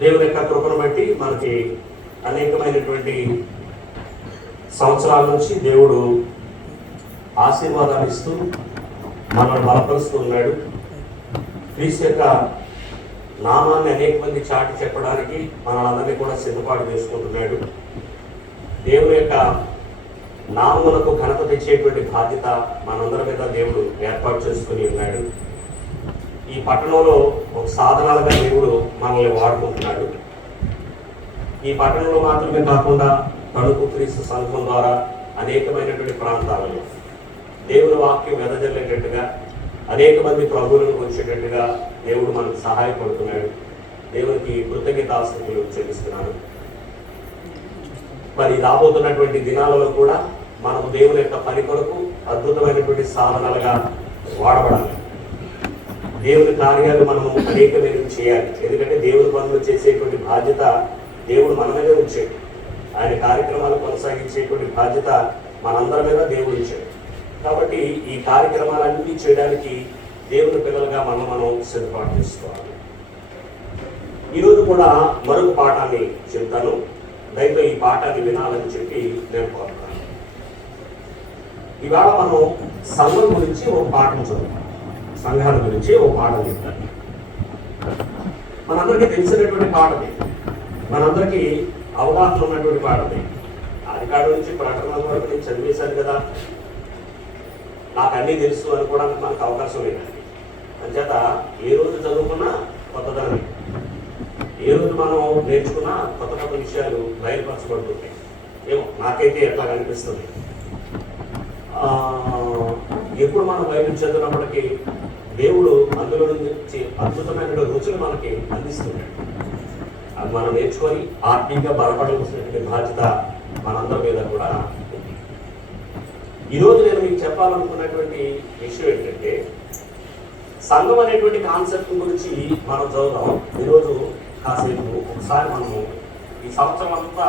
దేవుని యొక్క కృపను బట్టి మనకి అనేకమైనటువంటి సంవత్సరాల నుంచి దేవుడు ఆశీర్వాదాలు ఇస్తూ మనల్ని బలపరుస్తూ ఉన్నాడు. క్రీస్తు యొక్క నామాన్ని అనేక మంది చాటి చెప్పడానికి మనల్ని కూడా సిద్ధపాటు చేసుకుంటున్నాడు. దేవుని యొక్క నామములకు ఘనత తెచ్చేటువంటి బాధ్యత మనందరి మీద దేవుడు ఏర్పాటు చేసుకుని ఉన్నాడు. ఈ పట్టణంలో ఒక సాధనాలుగా దేవుడు మనల్ని వాడుకుంటున్నాడు. ఈ పట్టణంలో మాత్రమే కాకుండా తణుకు క్రీస్తు సంఘం ద్వారా అనేకమైనటువంటి ప్రాంతాలలో దేవుని వాక్యం వెదజల్లేటట్టుగా అనేక మంది ప్రభువులను వచ్చేటట్టుగా దేవుడు మనకు సహాయపడుతున్నాడు. దేవునికి కృతజ్ఞతాస్తుతులు చెల్లిస్తున్నాను. మరి రాబోతున్నటువంటి దినాలలో కూడా మనం దేవుని యొక్క పని కొరకు అద్భుతమైనటువంటి సాధనాలుగా వాడబడాలి. దేవుని కార్యాలు మనము అనేకమైనవి చేయాలి. ఎందుకంటే దేవుని పనులు చేసేటువంటి బాధ్యత దేవుడు మన మీద ఉంచాడు. ఆయన కార్యక్రమాలు కొనసాగించేటువంటి బాధ్యత మనందరి మీద దేవుడు ఇచ్చాడు. కాబట్టి ఈ కార్యక్రమాలన్నీ చేయడానికి దేవుని పిల్లలుగా మనం సిద్ధపాటు చేసుకోవాలి. ఈరోజు కూడా మరొక పాఠాన్ని చెప్తాను. దయతో ఈ పాఠాన్ని వినాలని చెప్పి నేను కోరుతున్నాను. ఇవాళ మనం సంఘం గురించి ఒక పాఠం చదువుతాం. సంఘాల గురించి ఒక పాఠం చెప్తాను. మనందరికీ తెలిసినటువంటి పాఠమే, మనందరికీ అవగాహన ఉన్నటువంటి పాఠమే. అధికారుల నుంచి ప్రకటన వరకు నేను చదివేశాను కదా, నాకు అన్నీ తెలుసు అనుకోవడానికి మనకు అవకాశం లేదండి. అంచేత ఏ రోజు చదువుకున్నా కొత్తదనం, ఏ రోజు మనం నేర్చుకున్నా కొత్త కొత్త విషయాలు బయలుపరచబడుతుంటాయి. ఏమో నాకైతే ఎట్లా అనిపిస్తుంది. ఎప్పుడు మనం బయలు చదివినప్పటికీ దేవుడు అందులో నుంచి అద్భుతమైన రుచులు మనకి అందిస్తున్నాడు. అది మనం నేర్చుకొని ఆత్మీయంగా బలపడాల్సినటువంటి బాధ్యత మనందరి మీద కూడా ఉంది. ఈరోజు నేను మీకు చెప్పాలనుకున్నటువంటి విషయం ఏంటంటే, సంఘం అనేటువంటి కాన్సెప్ట్ గురించి మనం చదువుతాం. ఈరోజు కాసేపు ఒకసారి మనము ఈ సంవత్సరం అంతా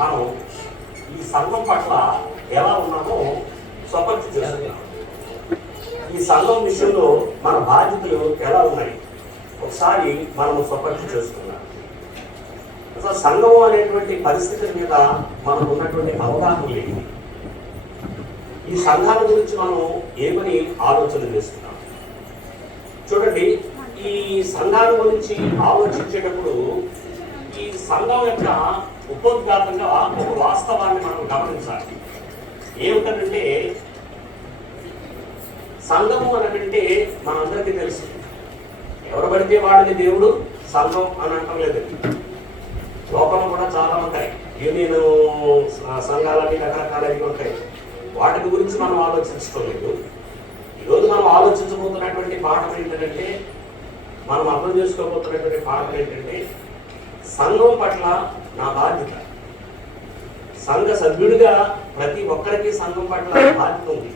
మనం ఈ సంఘం పట్ల ఎలా ఉన్నామో స్వపరిచి చేస్తున్నాం. ఈ సంఘం విషయంలో మన బాధ్యతలు ఎలా ఉన్నాయి ఒకసారి మనము స్వపరిచి చేసుకున్నాం. అసలు సంఘం అనేటువంటి పరిస్థితుల మీద మనకు ఉన్నటువంటి అవగాహన లేదు. ఈ సంఘాల గురించి మనం ఏమని ఆలోచన చేస్తున్నాం. చూడండి, ఈ సంఘాల గురించి ఆలోచించేటప్పుడు ఈ సంఘం యొక్క ఉపోద్ఘాతంగా ఒక వాస్తవాన్ని మనం గమనించాలి. ఏమిటంటే, సంఘము అని అంటే మనందరికీ తెలుసు. ఎవరు పడితే వాడిని దేవుడు సంఘం అని అంటాం లేదండి. లోకంలో కూడా చాలా ఉంటాయి, యూనియన్ సంఘాలన్నీ రకరకాలవి ఉంటాయి. వాటి గురించి మనం ఆలోచించడం లేదు. ఈరోజు మనం ఆలోచించబోతున్నటువంటి పాఠం ఏంటంటే, మనం అర్థం చేసుకోబోతున్నటువంటి పాఠం ఏంటంటే, సంఘం పట్ల నా బాధ్యత. సంఘ సభ్యుడిగా ప్రతి ఒక్కరికి సంఘం పట్ల బాధ్యత ఉంది.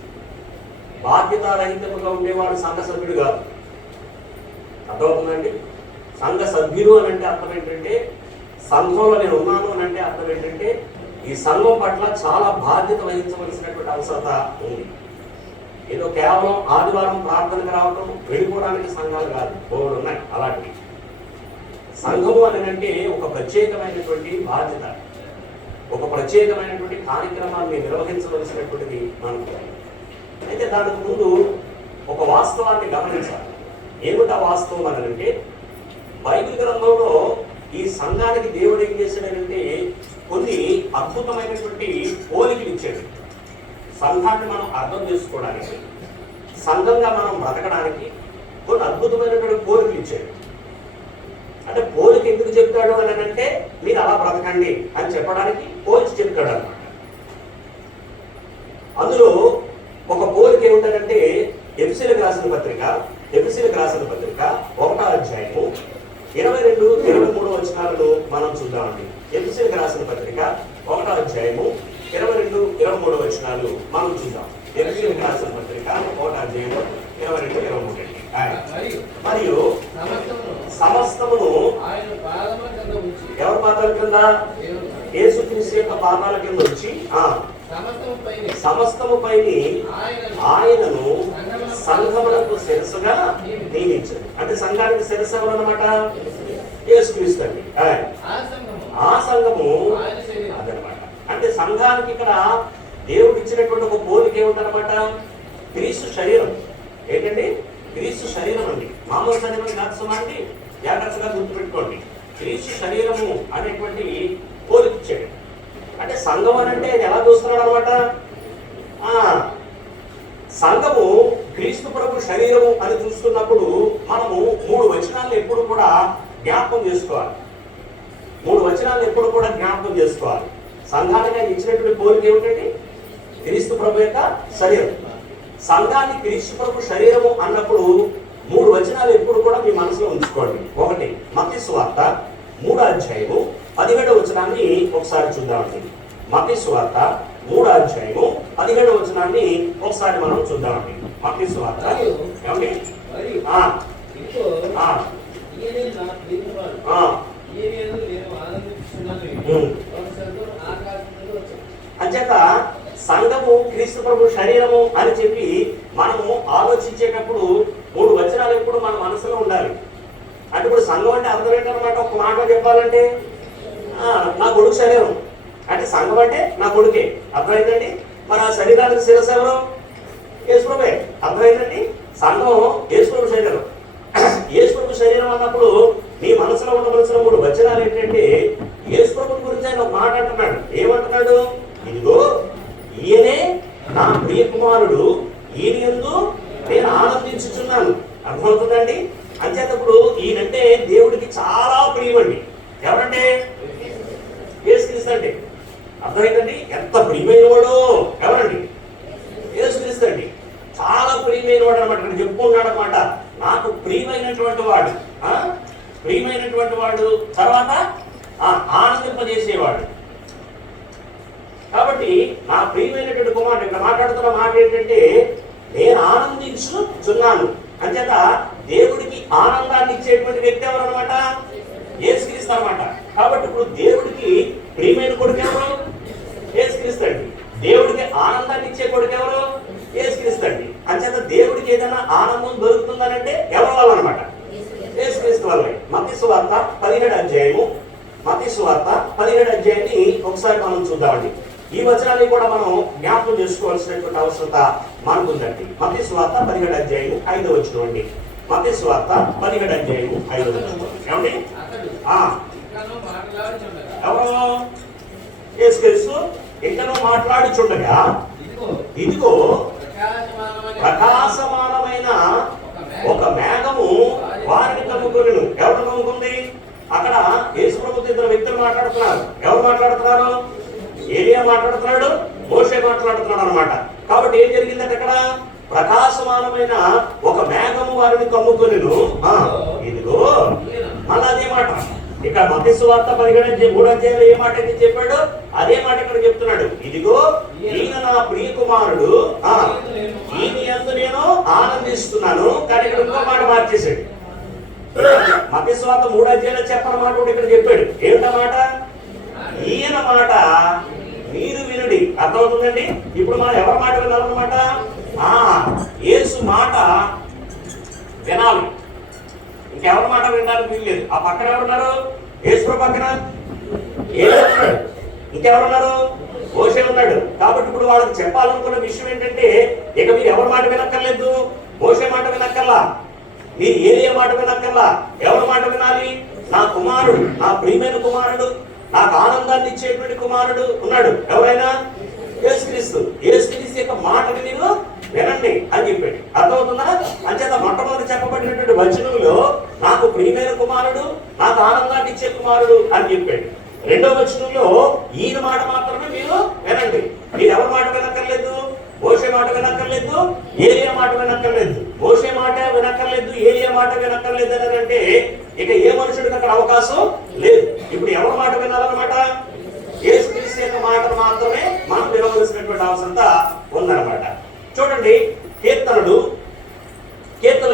బాధ్యత రహితముగా ఉండేవాడు సంఘ సభ్యుడు కాదు. అర్థమవుతుందండి? సంఘ సభ్యులు అని అంటే అర్థం ఏంటంటే, సంఘంలో నేను ఉన్నాను అని అంటే అర్థం ఏంటంటే, ఈ సంఘం పట్ల చాలా బాధ్యత వహించవలసినటువంటి అవసరత ఉంది. ఏదో కేవలం ఆదివారం ప్రార్థనకు రావడం వెళ్ళిపోవడానికి సంఘాలు కాదు, బోర్డు ఉన్నాయి అలాంటివి. సంఘము అని అంటే ఒక ప్రత్యేకమైనటువంటి బాధ్యత, ఒక ప్రత్యేకమైనటువంటి కార్యక్రమాన్ని నిర్వహించవలసినటువంటిది మనకు. అయితే దానికి ముందు ఒక వాస్తవాన్ని గమనించాలి. ఏమిటా వాస్తవం అని అంటే, బైబిల్ గ్రంథంలో ఈ సంఘానికి దేవుడు ఏం చేశాడంటే కొన్ని అద్భుతమైనటువంటి పోలికలు ఇచ్చాడు. సంఘాన్ని మనం అర్థం చేసుకోవడానికి, సంఘంగా మనం బ్రతకడానికి కొన్ని అద్భుతమైనటువంటి పోలికలు ఇచ్చాడు. అంటే పోలిక ఎందుకు చెప్తాడు అని అంటే, మీరు అలా బ్రతకండి అని చెప్పడానికి పోల్చి చెప్తాడు అన్నమాట. అందులో ఒక పోలిక ఏమిటంటే, ఎఫెసీయులకు రాసిన పత్రిక 1వ అధ్యాయము 22-23 వచనాలను మనం చూద్దామండి. ఎఫెసీయులకు రాసిన పత్రిక 1వ అధ్యాయము 22-23 వచనాలు మనం చూద్దాం. ఎఫెసీయులకు రాసిన పత్రిక 1వ అధ్యాయము 22-23. మరియు సమస్తమును ఎవరి పాదాల కింద? యేసుక్రీస్తు యొక్క పాదాల కింద వచ్చి సమస్తముపై ఆయనను సంఘములకు శిరస్సుగా నియమించాడు. అంటే సంఘానికి శిరస్సు ఎవరన్నమాట? యేసుక్రీస్తు అండి. ఆ సంఘము అదనమాట. అంటే సంఘానికి ఇక్కడ దేవుడు ఇచ్చినటువంటి ఒక పోలిక ఏమిటనమాట, క్రీస్తు శరీరం. ఏంటండి? క్రీస్తు శరీరం అండి. మామూలు శరీరం కాదు అండి, జాగ్రత్తగా గుర్తుపెట్టుకోండి. క్రీస్తు శరీరము అనేటువంటి పోలిక ఇచ్చాడు. అంటే సంఘం అని అంటే ఎలా చూస్తున్నాడు అనమాట, సంఘము క్రీస్తు ప్రభు శరీరము అని చూస్తున్నప్పుడు మనము 3 వచనాలను ఎప్పుడు కూడా జ్ఞాపకం చేసుకోవాలి. 3 వచనాలను ఎప్పుడు కూడా జ్ఞాపకం చేసుకోవాలి. సంఘానికి ఆయన ఇచ్చినటువంటి పోలిక ఏమిటండి? క్రీస్తు ప్రభు యొక్క శరీరం. సంఘాన్ని క్రీస్తు ప్రభు శరీరము అన్నప్పుడు 3 వచనాలు ఎప్పుడు కూడా మీ మనసులో ఉంచుకోండి. ఒకటి మత్తయి సువార్త 3వ అధ్యాయము 17వ వచనాన్ని ఒకసారి చూద్దామండి. మత్తయి సువార్త 3వ అధ్యాయము 17వ వచనాన్ని ఒకసారి మనం చూద్దామండి. మత్తయి సువార్త ఏమండి? అంచేత సంఘము క్రీస్తు ప్రభు శరీరము అని చెప్పి మనము ఆలోచించేటప్పుడు 3 వచనాలు ఎప్పుడు మన మనసులో ఉండాలి. అంటే ఇప్పుడు సంఘం అంటే అర్థం ఏంటన్నమాట, ఒక మాట చెప్పాలంటే నా కొడుకు శరీరం అంటే సంఘం అంటే నా కొడుకే, అర్థమైందండి. మరి ఆ శరీరానికి శిరస్సు ఎవరు? యేసుప్రభువే, అర్థమైందండి. సంఘం యేసుప్రభు శరీరం. యేసుప్రభు శరీరం అన్నప్పుడు మీ మనసులో ఉండవలసిన 3 వచనాలు ఏంటంటే, యేసుప్రభు గురించి ఆయన ఒక మాట అంటున్నాడు. ఏమంటున్నాడు? ఇదిగో ఈయనే నా ప్రియ కుమారుడు, ఈయన యందు నేను ఆనందించుచున్నాను. అర్థమవుతుందండి. అంచేటప్పుడు ఈయనంటే దేవుడికి చాలా ప్రియమండి. ఎవరంటే? యేసుక్రీస్తు అండి. అర్థమైందండి. ఎంత ప్రియమైన వాడు ఎవరండి? యేసుక్రీస్తు అండి. చాలా ప్రియమైన వాడు అనమాట. ఇక్కడ చెప్పుకున్నాడు అనమాట, నాకు ప్రియమైనటువంటి వాడు, ప్రియమైనటువంటి వాడు, తర్వాత ఆనందింపజేసేవాడు. కాబట్టి నా ప్రియమైనటువంటి కుమారుడు ఇక్కడ మాట్లాడుతున్న మాట ఏంటంటే, నేను ఆనందించుచున్నాను. అంచేత దేవుడికి ఆనందాన్ని ఇచ్చేటువంటి వ్యక్తి ఎవరన్నమాట? యేసుక్రీస్తు అనమాట. కాబట్టి ఇప్పుడు దేవుడికి ప్రియమైన కొడుకు ఎవరు? యేసుక్రీస్తు అండి. దేవుడికి ఆనందాన్ని ఇచ్చే కొడుకు ఎవరు? యేసుక్రీస్తు అండి. అంచేత దేవుడికి ఏదైనా ఆనందం దొరుకుతుందనంటే ఎవరి వల్ల అనమాట? యేసుక్రీస్తు వల్లే. మత్తయి సువార్త 17వ అధ్యాయము, మత్తయి సువార్త 17వ అధ్యాయాన్ని ఒకసారి మనం చూద్దామండి. ఈ వచనాన్ని కూడా మనం జ్ఞాపకం చేసుకోవాల్సినటువంటి అవసరత మనకుందండి. మత్తయి సువార్త 17వ అధ్యాయము 5వ వచనం అండి. మత్తయి సువార్త 17వ అధ్యాయము 5వ వచనం ఏమండి? ఎవరు? యేసుక్రీస్తు ఇంకనూ మాట్లాడుచుండగా ఇదిగో ప్రకాశమానమైన ఒక మేఘము వారిని కమ్ముకొనెను. ఎవరు కమ్ముకుంది? అక్కడ యేసు ప్రభుతో 2 వ్యక్తులు మాట్లాడుతున్నారు. ఎవరు మాట్లాడుతున్నారు? ఏలియా మాట్లాడుతున్నాడు, మోషే మాట్లాడుతున్నాడు అనమాట. కాబట్టి ఏం జరిగిందంటే అక్కడ ప్రకాశమానమైన ఒక మేఘము వారిని కమ్ముకొనెను. ఇదిగో మళ్ళా అదే మాట ఇక్కడ మత్తయి సువార్త 17వ అధ్యాయంలో ఏ మాట అయితే చెప్పాడు అదే మాట ఇక్కడ చెప్తున్నాడు. ఇదిగో ఈయన నా ప్రియ కుమారుడు, ఈయన యందు నేను ఆనందిస్తున్నాను. కానీ ఇక్కడ ఇంకో మాట మార్చేశాడు. మత్తయి సువార్త 3వ అధ్యాయంలో చెప్పని మాట కూడా ఇక్కడ చెప్పాడు. ఏమిటన్నమాట? ఈయన మాట మీరు వినుడి. అర్థమవుతుందండి. ఇప్పుడు మనం ఎవరి మాట వినాలన్నమాట? యేసు మాట వినాలి. ఇంకెవరి మాట వినడానికి వీల్లేదు. ఆ పక్కన ఎవరున్నారు? యేసు పక్కన ఏమన్నాడు? ఇంకెవరున్నారు? మోషే ఉన్నాడు. కాబట్టి ఇప్పుడు వాళ్ళకి చెప్పాలనుకున్న విషయం ఏంటంటే, ఇక మీరు ఎవరి మాట వినక్కర్లేదు, మోషే మాట వినక్కర్లా, మీరు ఏలియా మాట వినక్కర్లా. ఎవరి మాట వినాలి? నా కుమారుడు, నా ప్రియమైన కుమారుడు, నాకు ఆనందాన్ని ఇచ్చేటువంటి కుమారుడు ఉన్నాడు. ఎవరైనా? యేసుక్రీస్తు. యేసుక్రీస్తు యొక్క మాటని మీరు వినండి అని చెప్పాడు. అర్థమవుతుందా? అంచేత మొట్టమొదటి చెప్పబడినటువంటి వచనంలో నాకు ప్రియమైన కుమారుడు, నాకు ఆనందాన్ని ఇచ్చే కుమారుడు అని చెప్పాడు. 2వ వచనంలో ఈయన మాట మాత్రమే మీరు వినండి. మీరు ఎవరి మాట వినక్కర్లేదు, మోషే మాట వినక్కర్లేదు, ఏలియా మాట వినక్కర్లేదు. మోషే మాట వినక్కర్లేదు, ఏలియా మాట వినక్కర్లేదు అని అంటే ఇక ఏ మనుషుడికి అక్కడ అవకాశం లేదు. ఇప్పుడు ఎవరి మాట వినాలన్నమాట? యేసుక్రీస్తు యొక్క మాటను మాత్రమే మనం వినవలసినటువంటి అవసరత ఉందన్నమాట. చూడండి, కీర్తన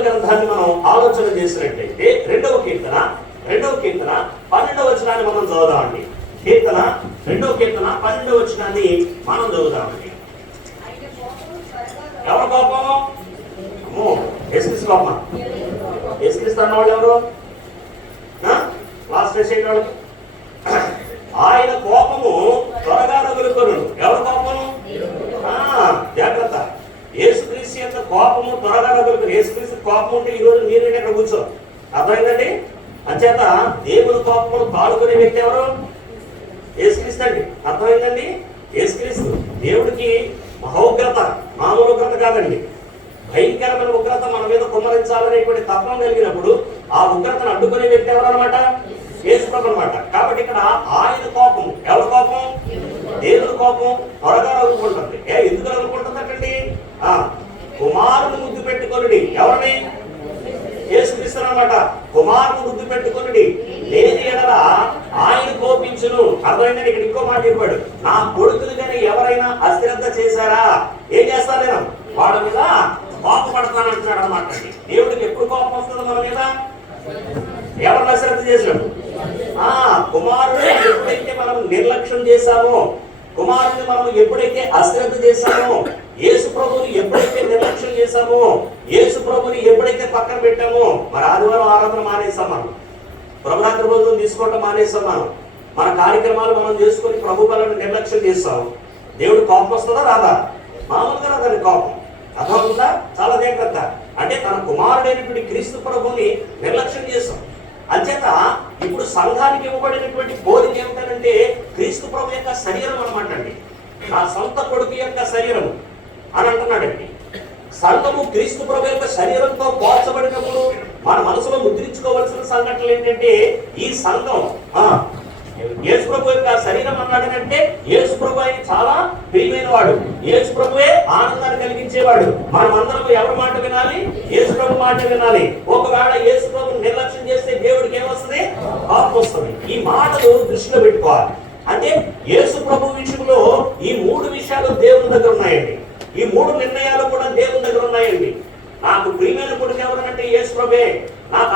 గ్రంథాన్ని మనం ఆలోచన చేసినట్లయితే 2వ కీర్తన 12వ వచనాన్ని మనం చదువుదామండి. కీర్తన 2వ కీర్తన 12వ వచనాన్ని మనం చదువుదామండి. ఎవరి కోపం? యేసుక్రీస్తు కోపం. యేసుక్రీస్తు అన్న వాళ్ళు ఎవరు? ఫాస్ట్ చేసేయండి వాళ్ళకి. ఆయన కోపము త్వరగా రగులుకొను. ఎవరి కోపము? జాగ్రత్త. యేసుక్రీస్తు యొక్క కోపము త్వరగా రగులుకొను. యేసుక్రీస్తు కోపం ఉంటే ఈరోజు మీరు ఇక్కడ కూర్చో. అర్థమైందండి? అంచేత దేవుని కోపమును పాల్గొనే వ్యక్తి ఎవరు? యేసుక్రీస్తు అండి. అర్థమైందండి? యేసుక్రీస్తు దేవుడికి మహోగ్రత, మామూలు ఉగ్రత కాదండి, భయంకరమైన ఉగ్రత మన మీద కుమ్మరించాలనేటువంటి తత్వం కలిగినప్పుడు ఆ ఉగ్రతను అడ్డుకునే వ్యక్తి ఎవరు అనమాట? యేసుప్రభు అనమాట. కాబట్టి ఇక్కడ ఆయన కోపం, ఎవరి కోపం? దేవుని కోపం త్వరగా రగులుకుంటుంది. ఎందుకు రగులుకుంటుందటండి? కుమారుని ముద్దు పెట్టుకొనుడి. ఎవరిని? యేసుక్రీస్తు అనమాట. కుమారుని ముద్దు పెట్టుకొనుడి, లేని ఎడల ఆయన కోపించును. అర్థమైందని ఇక్కడ ఇంకో మాట చెప్పాడు, నా కొడుకులు కానీ ఎవరైనా అశ్రద్ధ చేశారా ఏం చేస్తారు? నేను వాళ్ళ మీద కోపపడతాను అంటున్నాడు అనమాట. దేవుడికి ఎప్పుడు కోపం వస్తుంది మన మీద? ఎవరిని అశ్రద్ధ చేసినప్పుడు. కుమారుడు ఎప్పుడైతే మనం నిర్లక్ష్యం చేశామో, కుమారుడిని మనం ఎప్పుడైతే అశ్రద్ధ చేశామో, యేసు ప్రభుని ఎప్పుడైతే నిర్లక్ష్యం చేశామో, యేసు ప్రభుని ఎప్పుడైతే పక్కన పెట్టామో, మరి ఆదివారం ఆరాధన మానేసాం, మనం ప్రభురాత్రి రోజులు తీసుకోవటం మానేసాం, మన కార్యక్రమాలు మనం చేసుకొని ప్రభు బలను నిర్లక్ష్యం చేస్తాం. దేవుడు కోపం వస్తుందా రాదా? మామూలుగా రాదని కోపం. అర్థమవుతుందా? చాలా జాగ్రత్త. అంటే తన కుమారుడైనటువంటి క్రీస్తు ప్రభుని నిర్లక్ష్యం చేస్తాం. అంచేత ఇప్పుడు సంఘానికి ఇవ్వబడినటువంటి పోలిక ఏమిటంటే క్రీస్తు ప్రభు యొక్క శరీరం అనమాట అండి. నా సొంత కొడుకు యొక్క శరీరం అని అంటున్నాడండి. సంఘము క్రీస్తు ప్రభు యొక్క శరీరంతో పోల్చబడినప్పుడు మన మనసులో ముద్రించుకోవాల్సిన సంఘటనలు ఏంటంటే, ఈ సంఘం యేసు ప్రభు యొక్క శరీరం అన్నాడనంటే యేసు ప్రభు ఆయన చాలా ప్రియమైన వాడు, యేసు ప్రభువే ఆనందాన్ని కలిగించేవాడు. మనమందరం ఎవరి మాట వినాలి? యేసు ప్రభు మాట వినాలి. ఒకవేళ యేసు ప్రభుని నిర్లక్ష్యం చేస్తే దేవుడికి ఏమొస్తుంది? కోపం వస్తుంది. ఈ మాటలు దృష్టిలో పెట్టుకోవాలి. అంటే యేసు ప్రభు విషయంలో ఈ 3 విషయాలు దేవుని దగ్గర ఉన్నాయండి. ఈ 3 నిర్ణయాలు కూడా దేవుని దగ్గర ఉన్నాయండి. నాకు ప్రియమైన కొడుకు ఎవరనంటే యేసు ప్రభే. నాకు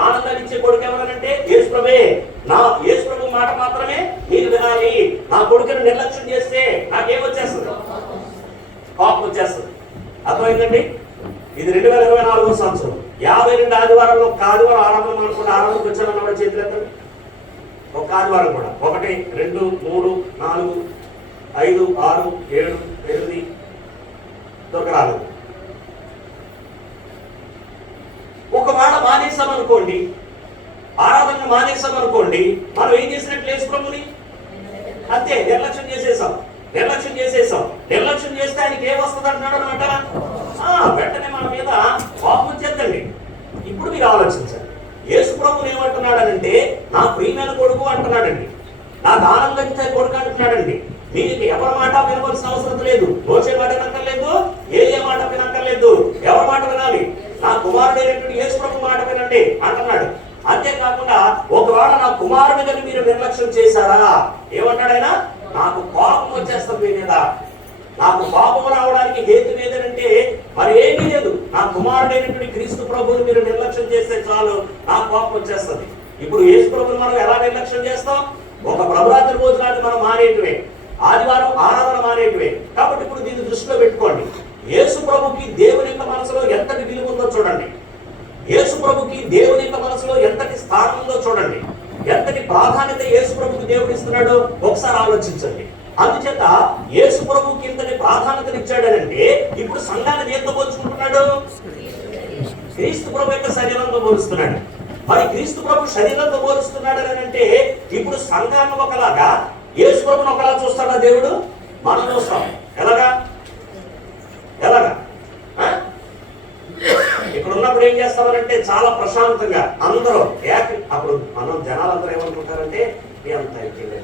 ఆనందాన్ని ఇచ్చే కొడుకు ఎవరనంటే యేసు ప్రభే. నా యేసు ప్రభు మాట మాత్రమే మీరు వినాలి. నా కొడుకుని నిర్లక్ష్యం చేస్తే నాకేమొచ్చేస్తుంది? కోపం వచ్చేస్తుంది. అర్థమైందండి? ఇది 2024 సంవత్సరం. 52 ఆదివారంలో ఒక ఆదివారం ఆరాధన అనుకుంటే ఆరాధనకు వచ్చానన్న చేతులు ఒక ఆదివారం కూడా 1, 2, 3, 4, 5, 6, 7, 8 దొరకరాదు. ఒకవేళ మానేసామనుకోండి, ఆరాధన మానేసామనుకోండి, మనం ఏం చేసినట్లు యేసు ప్రభుని అంతే నిర్లక్ష్యం చేసేసాం. నిర్లక్ష్యం చేస్తే ఆయనకి ఏమొస్తుంది అంటున్నాడు అనమాట. వెంటనే మన మీద కోపం వచ్చేద్దండి. ఇప్పుడు మీరు ఆలోచించండి, యేసు ప్రభుని ఏమంటున్నాడనంటే నా ప్రియమైన కొడుకు అంటున్నాడండి, నాకు ఆనందించే కొడుకు అంటున్నాడండి. మీకు ఎవరి మాట వినవలసిన అవసరం లేదు. మోసే మాట వినక్కర్లేదు, ఏ మాట వినక్కర్లేదు. ఎవరి మాట వినాలి? నా కుమారుడైనటువంటి యేసు ప్రభు మాట వినండి అంటున్నాడు. అంతేకాకుండా ఒకవేళ నా కుమారుడు కానీ మీరు నిర్లక్ష్యం చేశారా ఏమంటాడైనా? నాకు కోపం వచ్చేస్తుంది మీ మీద. నాకు కోపం రావడానికి హేతు ఏదంటే మరి ఏమీ లేదు. నా కుమారుడైనటువంటి క్రీస్తు ప్రభువుని మీరు నిర్లక్ష్యం చేస్తే చాలు నాకు కోపం వచ్చేస్తుంది. ఇప్పుడు యేసు ప్రభుని మనం ఎలా నిర్లక్ష్యం చేస్తాం? ఒక ప్రభురాత్రి భోజనాన్ని మనం మానేయటమే, ఆదివారం ఆరాధన మానేయటమే. కాబట్టి ఇప్పుడు దీన్ని దృష్టిలో పెట్టుకోండి. యేసు ప్రభుకి దేవుని యొక్క మనసులో ఎంతటి విలువ ఉందో చూడండి. యేసు ప్రభుకి దేవుని యొక్క మనసులో ఎంతటి స్థానం ఉందో చూడండి. ఎంతటి ప్రాధాన్యత యేసు ప్రభుకి దేవుడు ఇస్తున్నాడో ఒకసారి ఆలోచించండి. అందుచేత యేసు ప్రభుకి ఇంతటి ప్రాధాన్యతను ఇచ్చాడనంటే ఇప్పుడు సంఘాన్ని దేంతో పోల్చుకుంటున్నాడు? క్రీస్తు ప్రభు యొక్క శరీరంతో పోలుస్తున్నాడు. మరి క్రీస్తు ప్రభు శరీరంతో పోలుస్తున్నాడు అని అంటే ఇప్పుడు సంఘాన్ని ఒకలాగా, యేసు ప్రభుని ఒకలా చూస్తాడా దేవుడు? మనం చూస్తాం. ఎలాగా? ఇక్కడ ఉన్నప్పుడు ఏం చేస్తామనంటే చాలా ప్రశాంతంగా అందరూ అప్పుడు మనం జనాలందరూ ఏమనుకుంటారంటే ఎంత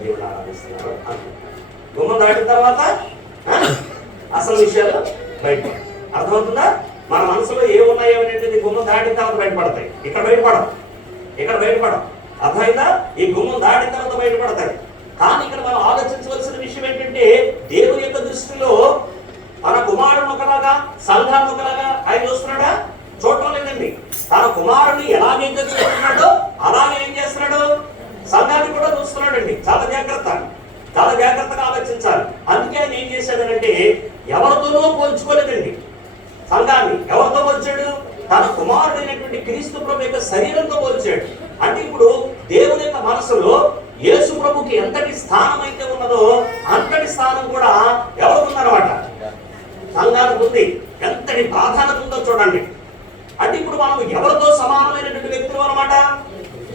దేవుడు ఆరాధిస్తున్నారు అనుకుంటారు. గుమ్మం దాటిన తర్వాత అసలు విషయాలు బయట అర్థమవుతుందా? మన మనసులో ఏమున్నాయో అనేది గుమ్మం దాటిన తర్వాత బయటపడతాయి. ఇక్కడ బయటపడం. అర్థమైందా? ఈ గుమ్మం దాటిన తర్వాత బయటపడతాయి. కానీ ఇక్కడ మనం ఆలోచించవలసిన విషయం ఏంటంటే దేవుని యొక్క దృష్టిలో తన కుమారుడు ఒకలాగా, సంఘాన్ని ఒకలాగా ఆయన చూస్తున్నాడా? చూడటం లేదండి. తన కుమారుని ఎలాగైతే చూస్తున్నాడో అలాగే ఏం చేస్తున్నాడు? సంఘాన్ని కూడా చూస్తున్నాడండి. చాలా జాగ్రత్తగా ఆలోచించాలి. అందుకే ఆయన ఏం చేశాడనంటే ఎవరితోనూ పోల్చుకోలేదండి. సంఘాన్ని ఎవరితో పోల్చాడు? తన కుమారుడైనటువంటి క్రీస్తు ప్రభు యొక్క శరీరంతో పోల్చాడు. అంటే ఇప్పుడు దేవుని యొక్క మనస్సులో యేసు ప్రభుకి ఎంతటి స్థానం అయితే ఉన్నదో అంతటి స్థానం కూడా ఎవరుకుందనమాట, సంఘానికి ఉంది. ఎంతటి ప్రాధాన్యత ఉందో చూడండి. అంటే ఇప్పుడు మనం ఎవరితో సమానమైనటువంటి వ్యక్తులు అనమాట,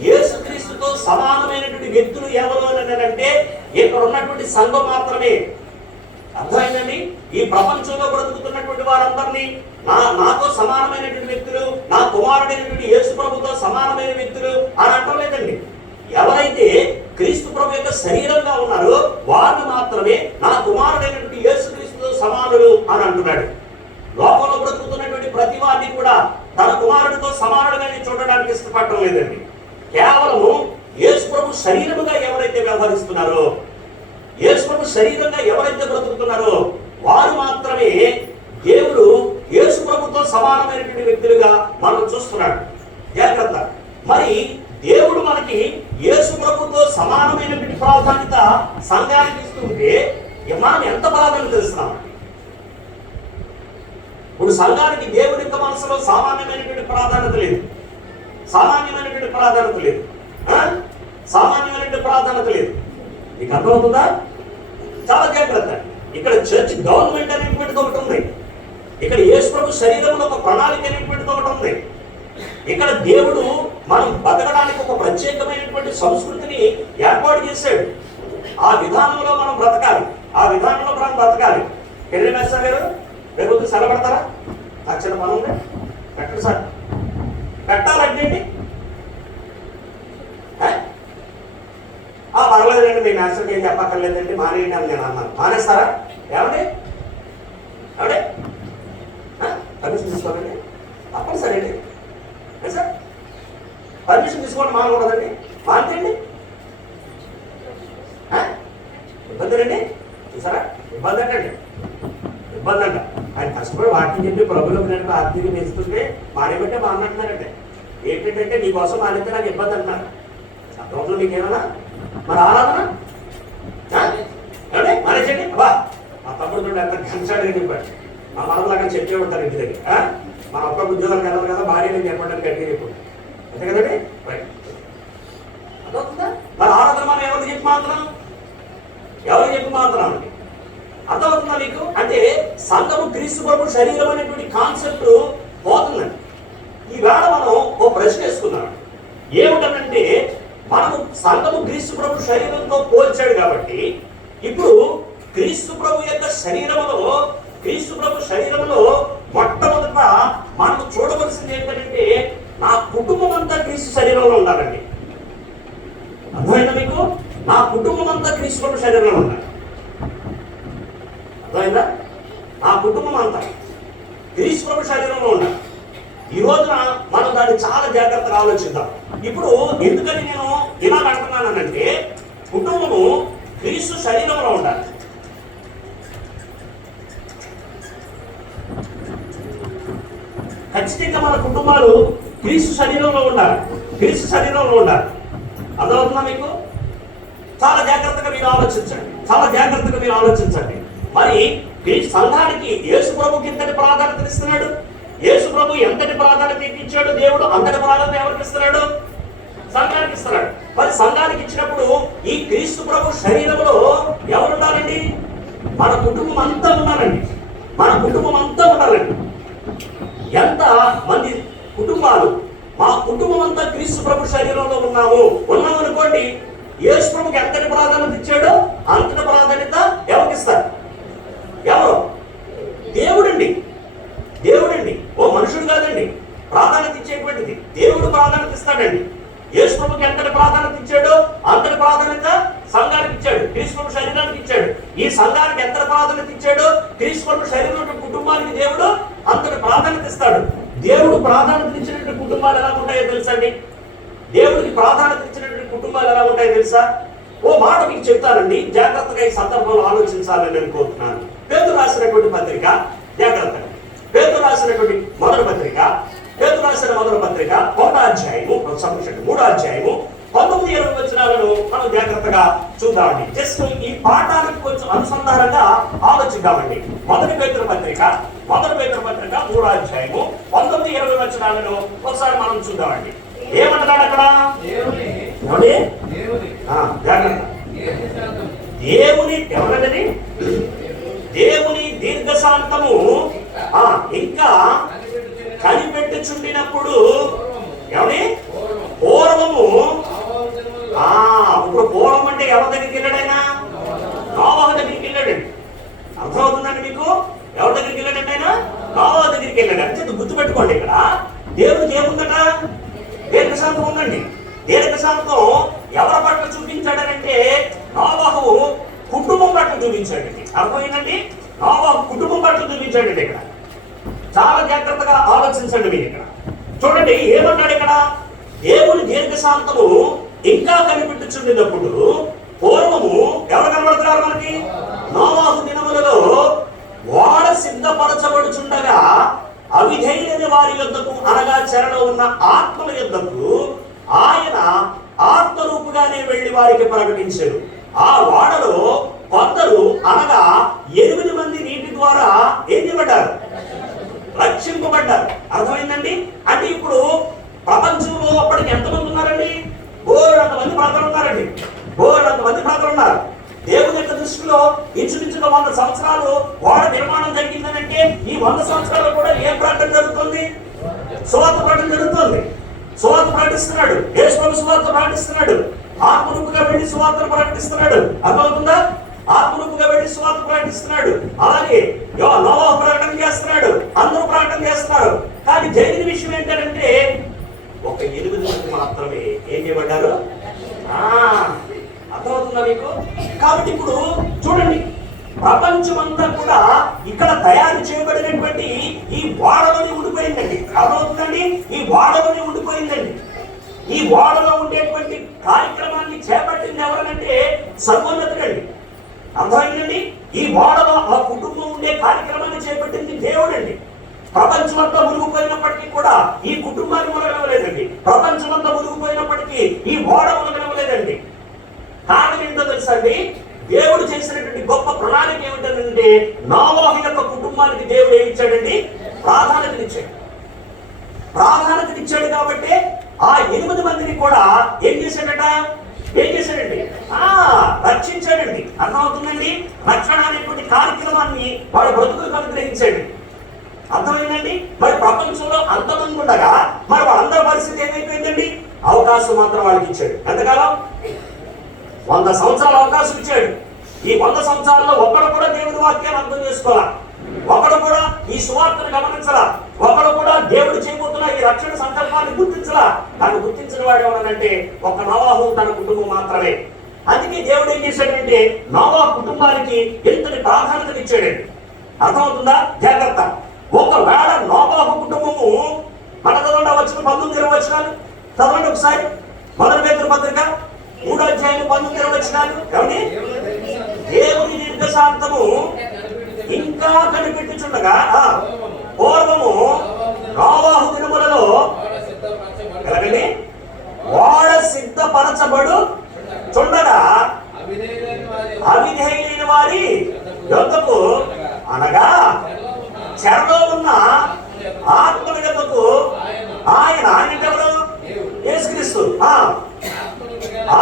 యేసుక్రీస్తుతో సమానమైనటువంటి వ్యక్తులు ఎవరు అని అంటే ఇక్కడ ఉన్నటువంటి సంఘం మాత్రమే. అర్థమైందండి? ఈ ప్రపంచంలో బ్రతుకుతున్నటువంటి వారందరినీ నాతో సమానమైనటువంటి వ్యక్తులు, నా కుమారుడైనటువంటి యేసు ప్రభుతో సమానమైన వ్యక్తులు అని అంటం లేదండి. ఎవరైతే క్రీస్తు ప్రభు యొక్క శరీరంగా ఉన్నారో వారిని మాత్రమే నా కుమారుడైనటువంటి యేసుక్రీస్తుతో సమానులు అని అంటున్నాడు. లోకంలో బ్రతుకుతున్నటువంటి ప్రతి వారిని కూడా తన కుమారుడితో సమానుడుగా చూడడానికి ఇష్టపడటం లేదండి. కేవలము యేసు ప్రభు శరీరముగా ఎవరైతే వ్యవహరిస్తున్నారో, యేసు ప్రభు శరీరంగా ఎవరైతే బ్రతుకుతున్నారో వారు మాత్రమే దేవుడు యేసు ప్రభుతో సమానమైనటువంటి వ్యక్తులుగా మనం చూస్తున్నాడు. జాగ్రత్త. మరి దేవుడు మనకి యేసు ప్రభుతో సమానమైనటువంటి ప్రాధాన్యత సంఘానికి ఇస్తుంటే మనం ఎంత ప్రాధాన్యత ఇస్తున్నామండి? ఇప్పుడు సంఘానికి దేవుడి యొక్క మనసులో సామాన్యమైనటువంటి ప్రాధాన్యత లేదు, సామాన్యమైనటువంటి ప్రాధాన్యత లేదు, సామాన్యమైనటువంటి ప్రాధాన్యత లేదు. మీకు అర్థమవుతుందా? చాలా జాగ్రత్త. ఇక్కడ చర్చ్ గవర్నమెంట్ అనేటువంటిది ఒకటి ఉంది, ఇక్కడ యేసు ప్రభు శరీరంలో ఒక ప్రణాళిక అనేటువంటిది ఒకటి ఉంది. ఇక్కడ దేవుడు మనం బతకడానికి ఒక ప్రత్యేకమైనటువంటి సంస్కృతిని ఏర్పాటు చేశాడు. ఆ విధానంలో మనం బ్రతకాలి, ఆ విధానంలో మనం బ్రతకాలి. కెరీర్ మేస్టర్ గారు రేపు సెలబడతారా? నాకు చిన్న పని ఉంది, పెట్టండి సార్. పెట్టాలంటే పర్లేదండి, మీ మాస్టర్కి ఏం చెప్పక్కర్లేదండి, మానేయండి అని నేను అన్నాను. మానేస్తారా? ఏమండి ఏమండి పర్మిషన్ తీసుకోవాలండి, తప్పనిసరి సార్. పర్మిషన్ తీసుకోండి, మానకూడదండి, మానేయండి. ఇబ్బంది రండి, చూసారా? ఇబ్బంది అంటండి, ఇబ్బంది అంట. ఆయన కష్టపడి వాటిని చెప్పి ప్రభుత్వం నేను ఆర్థిక పెంచుతుంటే మానేబట్టే మానంటున్నారంటే ఏంటంటే నీకోసం మానేస్తే నాకు ఇబ్బంది అంటున్నారు. అర్థమవుతుంది మీకేమన్నా? మరి ఆరాధన ఏమండి మానేసండి. అబ్బా మా తమ్ముడు ఎంత కన్సల్ట్గా చెప్పాడు, మా మనలాగా చెప్పే ఉంటారు ఇంటి దగ్గర. మా అప్ప ఉద్యోగాలకు వెళ్ళాలి కదా, భార్యని చెప్పడానికి గట్టిగా చెప్పు, అంతే కదండి? రైట్. అర్థమవుతుందా? మరి ఆరాధన మనం ఎవరికి చెప్పి మాత్రం, ఎవరికి చెప్పి మాత్రం అండి. అర్థమవుతుందా మీకు? అంటే సంఘము క్రీస్తు ప్రభు శరీరం అనేటువంటి కాన్సెప్ట్ పోతుందండి. ఈవేళ మనం ఓ ప్రశ్న వేసుకున్నాం. ఏమిటనంటే మనము సంఘము క్రీస్తు ప్రభు శరీరంతో పోల్చాడు కాబట్టి ఇప్పుడు క్రీస్తు ప్రభు యొక్క శరీరంలో, క్రీస్తు ప్రభు శరీరంలో మొట్టమొదట మనం చూడవలసింది ఏంటంటే నా కుటుంబం అంతా క్రీస్తు శరీరంలో ఉండాలండి. అర్థమైందా మీకు? నా కుటుంబం అంతా క్రీస్తు ప్రభు శరీరంలో ఉండాలి. అర్థమైందా? నా కుటుంబం అంతా క్రీస్తు ప్రభు శరీరంలో ఉండాలి. ఈ రోజున మనం దాన్ని చాలా జాగ్రత్తగా ఆలోచిద్దాం. ఇప్పుడు ఎందుకని నేను ఇలా అంటున్నానంటే కుటుంబము క్రీస్తు శరీరంలో ఉండాలి. ఖచ్చితంగా మన కుటుంబాలు క్రీస్తు శరీరంలో ఉండాలి, క్రీస్తు శరీరంలో ఉండాలి. అర్థమవుతుందా మీకు? చాలా జాగ్రత్తగా మీరు ఆలోచించండి, చాలా జాగ్రత్తగా మీరు ఆలోచించండి. మరి సంఘానికి యేసు ప్రభుకి ఎంతటి ప్రాధాన్యత ఇస్తున్నాడు? యేసు ప్రభు ఎంతటి ప్రాధాన్యత ఇచ్చాడు దేవుడు? అంతటి ప్రాధాన్యత ఎవరికి ఇస్తున్నాడు? సంఘానికి ఇస్తున్నాడు. మరి సంఘానికి ఇచ్చినప్పుడు ఈ క్రీస్తు ప్రభు శరీరంలో ఎవరు ఉండాలండి? మన కుటుంబం అంతా ఉండాలండి, మన కుటుంబం అంతా ఉండాలండి. ఎంత మంది కుటుంబాలు, మా కుటుంబం అంతా క్రీస్తు ప్రభు శరీరంలో ఉన్నామనుకోండి, యేసు ప్రభుకి ఎంతటి ప్రాధాన్యత ఇచ్చాడో అంతటి ప్రాధాన్యత ఎవరికి ఇస్తారు? ఎవరు? దేవుడండి, దేవుడండి. ఓ మనుషుడు కాదండి ప్రాధాన్యత ఇచ్చేటువంటిది, దేవుడు ప్రాధాన్యత ఇస్తాడండి. యేసు ప్రభుకి ఎంతటి ప్రాధాన్యత ఇచ్చాడో అంతటి ప్రాధాన్యత సంఘానికి ఇచ్చాడు, క్రీస్తు ప్రభు శరీరానికి ఇచ్చాడు. ఈ సంఘానికి ఎంతటి ప్రాధాన్యత ఇచ్చాడో క్రీస్తు ప్రభు శరీరం కుటుంబానికి దేవుడు అంతటి ప్రాధాన్యత ఇస్తాడు. దేవుడు ప్రాధాన్యత ఇచ్చినటువంటి కుటుంబాలు ఎలా ఉంటాయో తెలుసండి? దేవుడికి ప్రాధాన్యత ఇచ్చినటువంటి కుటుంబాలు ఎలా ఉంటాయో తెలుసా? ఓ మాట మీకు చెప్తానండి, జాగ్రత్తగా ఈ సందర్భంలో ఆలోచించాలని నేను కోరుతున్నాను. పేతురు రాసినటువంటి పత్రిక, జాగ్రత్తగా పేతురు రాసినటువంటి మొదటి పత్రిక, పేతురు రాసిన మొదటి పత్రిక 1వ అధ్యాయము, 3వ అధ్యాయము 19-20 వచనాలను మనం జాగ్రత్తగా చూద్దామండి. జస్ట్ ఈ పాఠానికి కొంచెం అనుసంధానంగా ఆలోచిద్దామండి. మొదటి పేతురు పత్రిక 3వ అధ్యాయము 19-20 వచనాలను ఒకసారి మనం చూద్దామండి. ఏమంటున్నాడు అక్కడ? ఏమండి జాగ్రత్త. దేవుని ఎవరన్నది దేవుని దీర్ఘశాంతము ఇంకా కనిపెట్టుచుండినప్పుడు ఏమని పూర్వము. ఇప్పుడు పూర్వం అంటే ఎవరి దగ్గరికి వెళ్ళాడైనా? నోవహు దగ్గరికి వెళ్ళాడండి. అర్థమవుతుందండి మీకు? ఎవరి దగ్గరికి వెళ్ళాడంటే ఆయన నోవహు దగ్గరికి వెళ్ళాడు. అంటే గుర్తుపెట్టుకోండి, ఇక్కడ దేవుడికి ఏముందట? దీర్ఘశాంతం ఉందండి. దీర్ఘశాంతం ఎవరి పట్ల చూపించాడనంటే నోవహు కుటుంబం పట్ల చూపించాడండి. అర్థమైందండి? నోవహు కుటుంబం పట్ల చూపించాడండి. ఇక్కడ చాలా జాగ్రత్తగా ఆలోచించండి మీరు. ఇక్కడ చూడండి ఏమన్నాడు ఇక్కడ? దేవుని దీర్ఘశాంతము ఇంకా కనిపెట్టుచుండినప్పుడు పూర్వము ఎవరు కనబడుతున్నారు మనకి? నోవహు దినములలో ఓడ సిద్ధపరచబడుచుండగా అవిధేయులైన వారి యొద్దకు, అనగా చెరలో ఉన్న ఆత్మల యొద్దకు ఆయన ఆత్మరూపుగానే వెళ్లి వారికి ప్రకటించారు. ఆ ఓడలో కొందరు, అనగా 8 మంది నీటి ద్వారా ఏం చేయబడ్డారు? రక్షింపబడ్డారు. అర్థమైందండి? అంటే ఇప్పుడు ప్రపంచంలో అప్పటికి ఎంతమంది ఉన్నారండి? బోలెడంత మంది ప్రజలు ఉన్నారండి. బోలెడంత మంది ప్రజలు ఉన్నారు. దేవుని యొక్క దృష్టిలో ఇంచుమించుగా 100 సంవత్సరాలు ఓడ నిర్మాణం జరిగిందనంటే ఈ 100 సంవత్సరాలు కూడా ఏ ప్రకటన జరుగుతుంది? సువార్త ప్రకటన జరుగుతుంది. సువార్త ప్రకటిస్తున్నాడు. యేసు సువార్త ప్రకటిస్తున్నాడు. ఆత్మరూపుగా వెళ్ళి సువార్తను ప్రకటిస్తున్నాడు. అర్థమవుతుందా? ఆత్మరూపుగా వెళ్ళి సువార్త ప్రకటిస్తున్నాడు. అలాగే నోవహు ప్రకటన చేస్తున్నాడు. అందరూ ప్రకటన చేస్తున్నారు. కానీ జరిగిన విషయం ఏంటంటే ఒక 8 మంది మాత్రమే ఏం చేయబడ్డారు? అర్థమవుతుందా మీకు? కాబట్టి ఇప్పుడు చూడండి, ప్రపంచమంతా కూడా ఇక్కడ తయారు చేయబడినటువంటి ఈ ఓడలోనే ఉండిపోయిందండి. అర్థమవుతుందండి? ఈ ఓడలోనే ఉండిపోయిందండి. ఈ ఓడలో ఉండేటువంటి కార్యక్రమాన్ని చేపట్టింది ఎవరనంటే సర్వోన్నతుడండి. అర్థమైందండి? ఈ ఓడలో ఆ కుటుంబం ఉండే కార్యక్రమాన్ని చేపట్టింది దేవుడండి. ప్రపంచమంతా మునిగిపోయినప్పటికీ కూడా ఈ కుటుంబాన్ని మునగనవలేదండి. ప్రపంచమంతా మునిగిపోయినప్పటికీ ఈ ఓడ మునగనవలేదండి. కారణం ఏంటో తెలుసండి? దేవుడు చేసినటువంటి గొప్ప ప్రణాళిక ఏమిటంటే నోవహు యొక్క కుటుంబానికి దేవుడు ఏమి ఇచ్చాడండి? ప్రాధాన్యతనిచ్చాడు. ప్రాధాన్యతనిచ్చాడు కాబట్టి ఆ 8 మందిని కూడా ఏం చేశాడట? ఏం చేశాడండి? రక్షించాడండి. అర్థమవుతుందండి? రక్షణ అనేటువంటి కార్యక్రమాన్ని వాడు బ్రతుకులకు అనుగ్రహించాడు. అర్థమైందండి? మరి ప్రపంచంలో అంతమంది ఉండగా మరి వాళ్ళందరి పరిస్థితి ఏమైపోయిందండి? అవకాశం మాత్రం వాళ్ళకి ఇచ్చాడు. ఎంతకాలం? 100 సంవత్సరాల అవకాశం ఇచ్చాడు. ఈ 100 సంవత్సరాల్లో ఒకడు కూడా దేవుడి వాక్యాన్ని అర్థం చేసుకోవాలా, ఒకడు కూడా ఈ సువార్తను గమనించరా, ఒకడు కూడా దేవుడు చేయబోతున్న ఈ రక్షణ సంకల్పాన్ని గుర్తించరా. దాన్ని గుర్తించిన వాడు ఎవరంటే ఒక నోవహు తన కుటుంబం మాత్రమే. అందుకే దేవుడు ఏం చేశాడంటే నోవహు కుటుంబానికి ఎంతటి ప్రాధాన్యత ఇచ్చాడండి. అర్థమవుతుందా? జాగ్రత్త. ఒకవేళ నోవహు కుటుంబము మన చదవండి, వచ్చిన 19 వచనాలు చదవండి ఒకసారి. 1 పేతురు పత్రిక 3వ అధ్యాయం 19 వచనాలు. ఏమండి? దేవుని దీర్ఘశాంతము ఇంకా కనిపెట్టుచుండగా పూర్వము నోవహు దినములలో ఎలాగండి ఓడ సిద్ధపరచబడు చుండగా అవిధేయులైన వారి యొద్దకు, అనగా చెరలో ఉన్న ఆత్మల యొద్దకు ఆయన ఎవరు? యేసుక్రీస్తు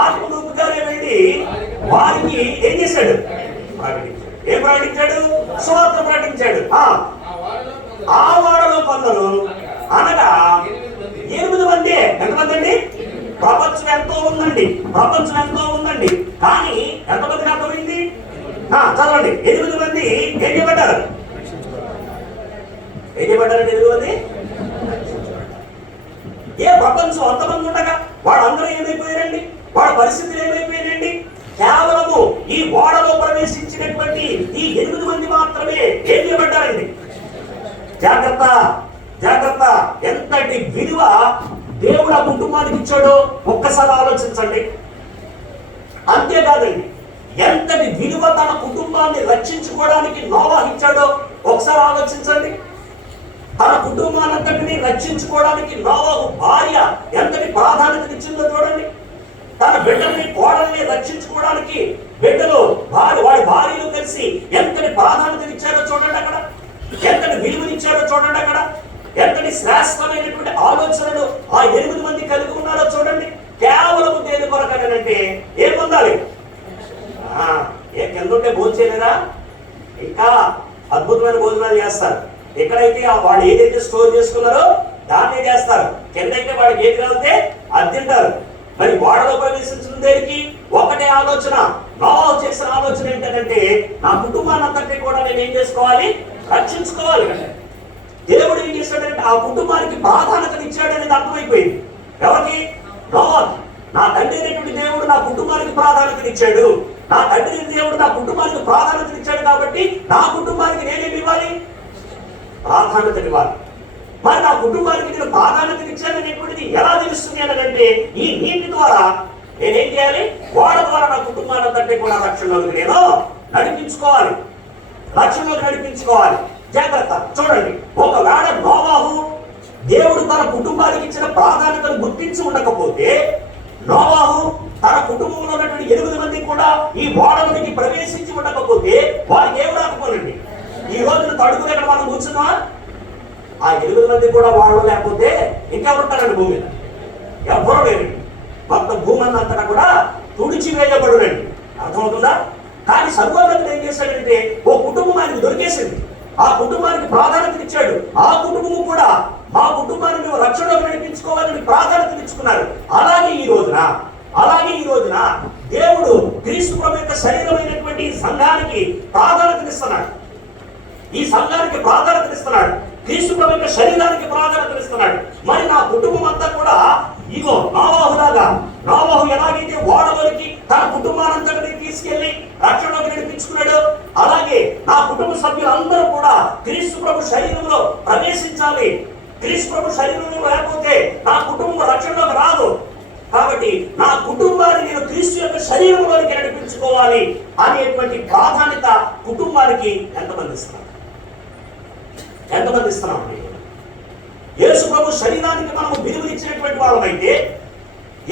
ఆత్మరూపుగానే వెళ్ళి వారికి ఏం చేశాడు? ప్రకటించాడు. ఏం ప్రకటించాడు? సువార్త ప్రకటించాడు. ఆ వాడలో కొందరు, అనగా 8 మంది. ఎంతమంది అండి? ప్రపంచం ఎంతో ఉందండి. ప్రపంచం ఎంతో ఉందండి. కానీ ఎంతమందికి అర్థమైంది? చదవండి. 8 మంది ఏం చేయబడ్డారు? ఏం చేయబడ్డారండి? 8 మంది. ఏ ప్రపంచం అంతమంది ఉండగా వాళ్ళందరూ ఏమైపోయారండి? వాళ్ళ పరిస్థితులు ఏమైపోయారండి? కేవలము ఈ ఓడలో ప్రవేశించినటువంటి ఈ 8 మంది మాత్రమే ఏం చేయబడ్డారండి? జాగ్రత్త, జాగ్రత్త. ఎంతటి విలువ దేవుడు ఆ కుటుంబానికి ఇచ్చాడో ఒక్కసారి ఆలోచించండి. అంతేకాదండి, ఎంతటి విలువ తన కుటుంబాన్ని రక్షించుకోవడానికి నోవహు ఇచ్చాడో ఒకసారి ఆలోచించండి. తన కుటుంబానంతటిని రక్షించుకోవడానికి నోవహు భార్య ఎంతటి ప్రాధాన్యత ఇచ్చిందో చూడండి. తన బిడ్డల్ని, కోడల్ని రక్షించుకోవడానికి బిడ్డలు వాడి భార్యలు కలిసి ఎంతటి ప్రాధాన్యత ఇచ్చారో చూడండి. అక్కడ ఎంతటి విలువనిచ్చారో చూడండి. అక్కడ ఎంతటి శ్రేష్టమైనటువంటి ఆలోచనలు ఆ 8 మంది కలిగి ఉన్నారో చూడండి. కేవలం దేని కొరకు పొందాలి అంటే ఏం పొందాలి? ఏ కింద ఉంటే భోజనం చేయలేరా? ఇంకా అద్భుతమైన భోజనాలు చేస్తారు. ఎక్కడైతే వాడు ఏదైతే స్టోర్ చేసుకున్నారో దాన్ని చేస్తారు. కిందైతే వాడికి ఏది కలిగితే అది తింటారు. మరి వాడలో ప్రవేశించిన దేనికి ఒకటే ఆలోచన. నోవాహు చేసిన ఆలోచన ఏంటంటే నా కుటుంబాన్ని అంతటి కూడా నేను ఏం చేసుకోవాలి? రక్షించుకోవాలి. దేవుడు ఏం చేశాడంటే ఆ కుటుంబానికి ప్రాధాన్యతను ఇచ్చాడనేది అర్థమైపోయింది. ఎవరికి? నోవాహు. నా తండ్రి అయినటువంటి దేవుడు నా కుటుంబానికి ప్రాధాన్యతనిచ్చాడు. నా తండ్రి దేవుడు నా కుటుంబానికి ప్రాధాన్యతనిచ్చాడు కాబట్టి నా కుటుంబానికి నేనేమి ఇవ్వాలి? ప్రాధాన్యతనివ్వాలి. మరి నా కుటుంబానికి నేను ప్రాధాన్యతనిచ్చాననేటువంటిది ఎలా తెలుస్తుంది అంటే ఈ నీటి ద్వారా నేనేం చేయాలి? ఓడ ద్వారా నా కుటుంబాన్ని అంతటి కూడా రక్షణలోకి నేను నడిపించుకోవాలి. రక్షణలోకి నడిపించుకోవాలి. జాగ్రత్త. చూడండి, ఒకవేళ నోవాహు దేవుడు తన కుటుంబానికి ఇచ్చిన ప్రాధాన్యతను గుర్తించి ఉండకపోతే, నోవాహు తన కుటుంబంలో ఉన్నటువంటి 8 మంది కూడా ఈ ఓడలోనికి ప్రవేశించి ఉండకపోతే వారికి ఏం రాకపోనండి. ఈ రోజున తడుగు దగ్గర మనం కూర్చున్నా ఆ 8 మంది కూడా వాళ్ళు లేకపోతే ఇంకెవరు ఉంటారండి భూమి మీద? ఎవరు లేరండి. మొత్తం భూమి అంతటా కూడా తుడిచివేయబడునండి. అర్థమవుతుందా? కానీ సర్వోన్నతుడు ఏం చేశాడంటే ఓ కుటుంబం ఆయనకు దొరికేసింది. ఆ కుటుంబానికి ప్రాధాన్యత ఇచ్చాడు. ఆ కుటుంబము కూడా మా కుటుంబాన్ని మేము రక్షణలోకి నడిపించుకోవాలని ప్రాధాన్యత ఇచ్చుకున్నారు. అలాగే ఈ రోజున దేవుడు క్రీస్తు ప్రభు యొక్క శరీరమైనటువంటి సంఘానికి ప్రాధాన్యతనిస్తున్నాడు. ఈ సంఘానికి ప్రాధాన్యతనిస్తున్నాడు. క్రీస్తు ప్రభు యొక్క శరీరానికి ప్రాధాన్యతనిస్తున్నాడు. మరి నా కుటుంబం అంతా కూడా ఇగో నోవాహు ఎలాగైతే ఓడలోనికి తన కుటుంబానంతటిని తీసుకెళ్లి రక్షణలోకి నడిపించుకున్నాడు, అలాగే నా కుటుంబ సభ్యులందరూ కూడా క్రీస్తు ప్రభు శరీరంలో ప్రవేశించాలి. క్రీస్తు ప్రభు శరీరంలో లేకపోతే నా కుటుంబం రక్షణలోకి రాదు. కాబట్టి నా కుటుంబాన్ని నేను క్రీస్తు యొక్క శరీరంలోనికి నడిపించుకోవాలి అనేటువంటి ప్రాధాన్యత కుటుంబానికి ఎంతమంది ఇస్తున్నాం? యేసు ప్రభు శరీరానికి మనము విలువనిచ్చినటువంటి వాళ్ళమైతే,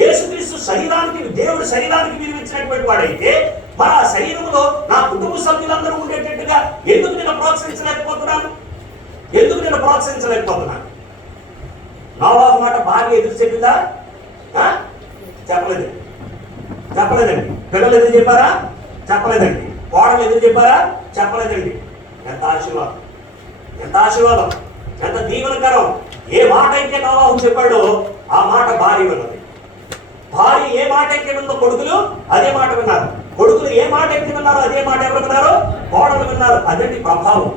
యేసుక్రీస్తు శరీరానికి దేవుడు శరీరానికి విలువించినటువంటి వాడైతే, మరి ఆ శరీరంలో నా కుటుంబ సభ్యులందరూ ఉండేటట్టుగా ఎందుకు నేను ప్రోత్సహించలేకపోతున్నాను? నోవాహు మాట బాగా ఎదురు చెప్పిందా? చెప్పలేదండి. పిల్లలు ఎదురు చెప్పారా? చెప్పలేదండి. కోడలు ఎదురు చెప్పారా? చెప్పలేదండి. ఎంత ఆశీర్వాదం, ఎంత దీవెనకరం. ఏ మాట అయితే నోవాహు చెప్పాడో ఆ మాట భార్య విన్నది. భార్య ఏ మాట అయితే విందో కొడుకులు అదే మాట విన్నారు. కొడుకులు ఏ మాట అయితే విన్నారో అదే మాట ఎవరు విన్నారు? కోడలు విన్నారు. అదండి ప్రభావం.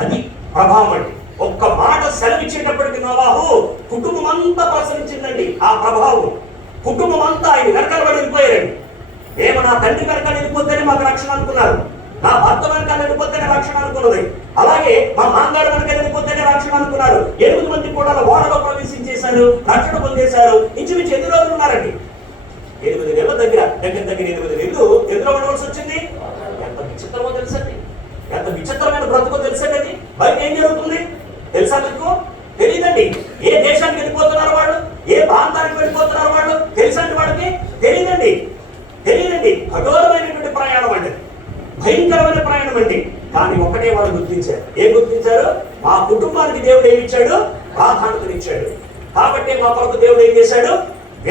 అది ప్రభావం అండి. ఒక్క మాట సెలవిచ్చేటప్పటికి నోవాహు కుటుంబం అంతా ప్రసరించిందండి. ఆ ప్రభావం కుటుంబం అంతా ఆయన వెనకాల వెళ్ళిపోయారండి. ఏమో నా తండ్రి వెనకాల వెళ్ళిపోతేనే మాకు రక్షణ అనుకున్నారు, నా భర్త వెనకాల వెళ్ళిపోతేనే రక్షణ అనుకున్నది, అలాగే మా మాంగాడు వెనకాల వెళ్ళిపోతేనే రక్షణ అనుకున్నారు. 8 మంది కూడా ఓడలో ప్రవేశించేశారు, రక్షణ పొందేశారు. ఇంచుమించు 8 రోజులు ఉన్నారండి. 8 నెలల దగ్గర 8 నెలలు ఎదురు ఉండవలసి వచ్చింది. ఎంత విచిత్రమో తెలుసండి, ఎంత విచిత్రమైన బ్రతుకో తెలుసండి. అది బయట ఏం జరుగుతుంది తెలుసా మీకు? తెలియదండి. ఏ దేశానికి వెళ్ళిపోతున్నారు వాళ్ళు, ఏ ప్రాంతానికి వెళ్ళిపోతున్నారు వాళ్ళు తెలుసండి వాడికి? తెలియదండి. కఠోరమైనటువంటి ప్రయాణం అండి, భయంకరమైన ప్రయాణం అండి. కానీ ఒకటే వాళ్ళు గుర్తించారు. ఏం గుర్తించారు? మా కుటుంబానికి దేవుడు ఏమి ఇచ్చాడు? ప్రాధాన్యతనిచ్చాడు. కాబట్టి మా కొరకు దేవుడు ఏం చేశాడు?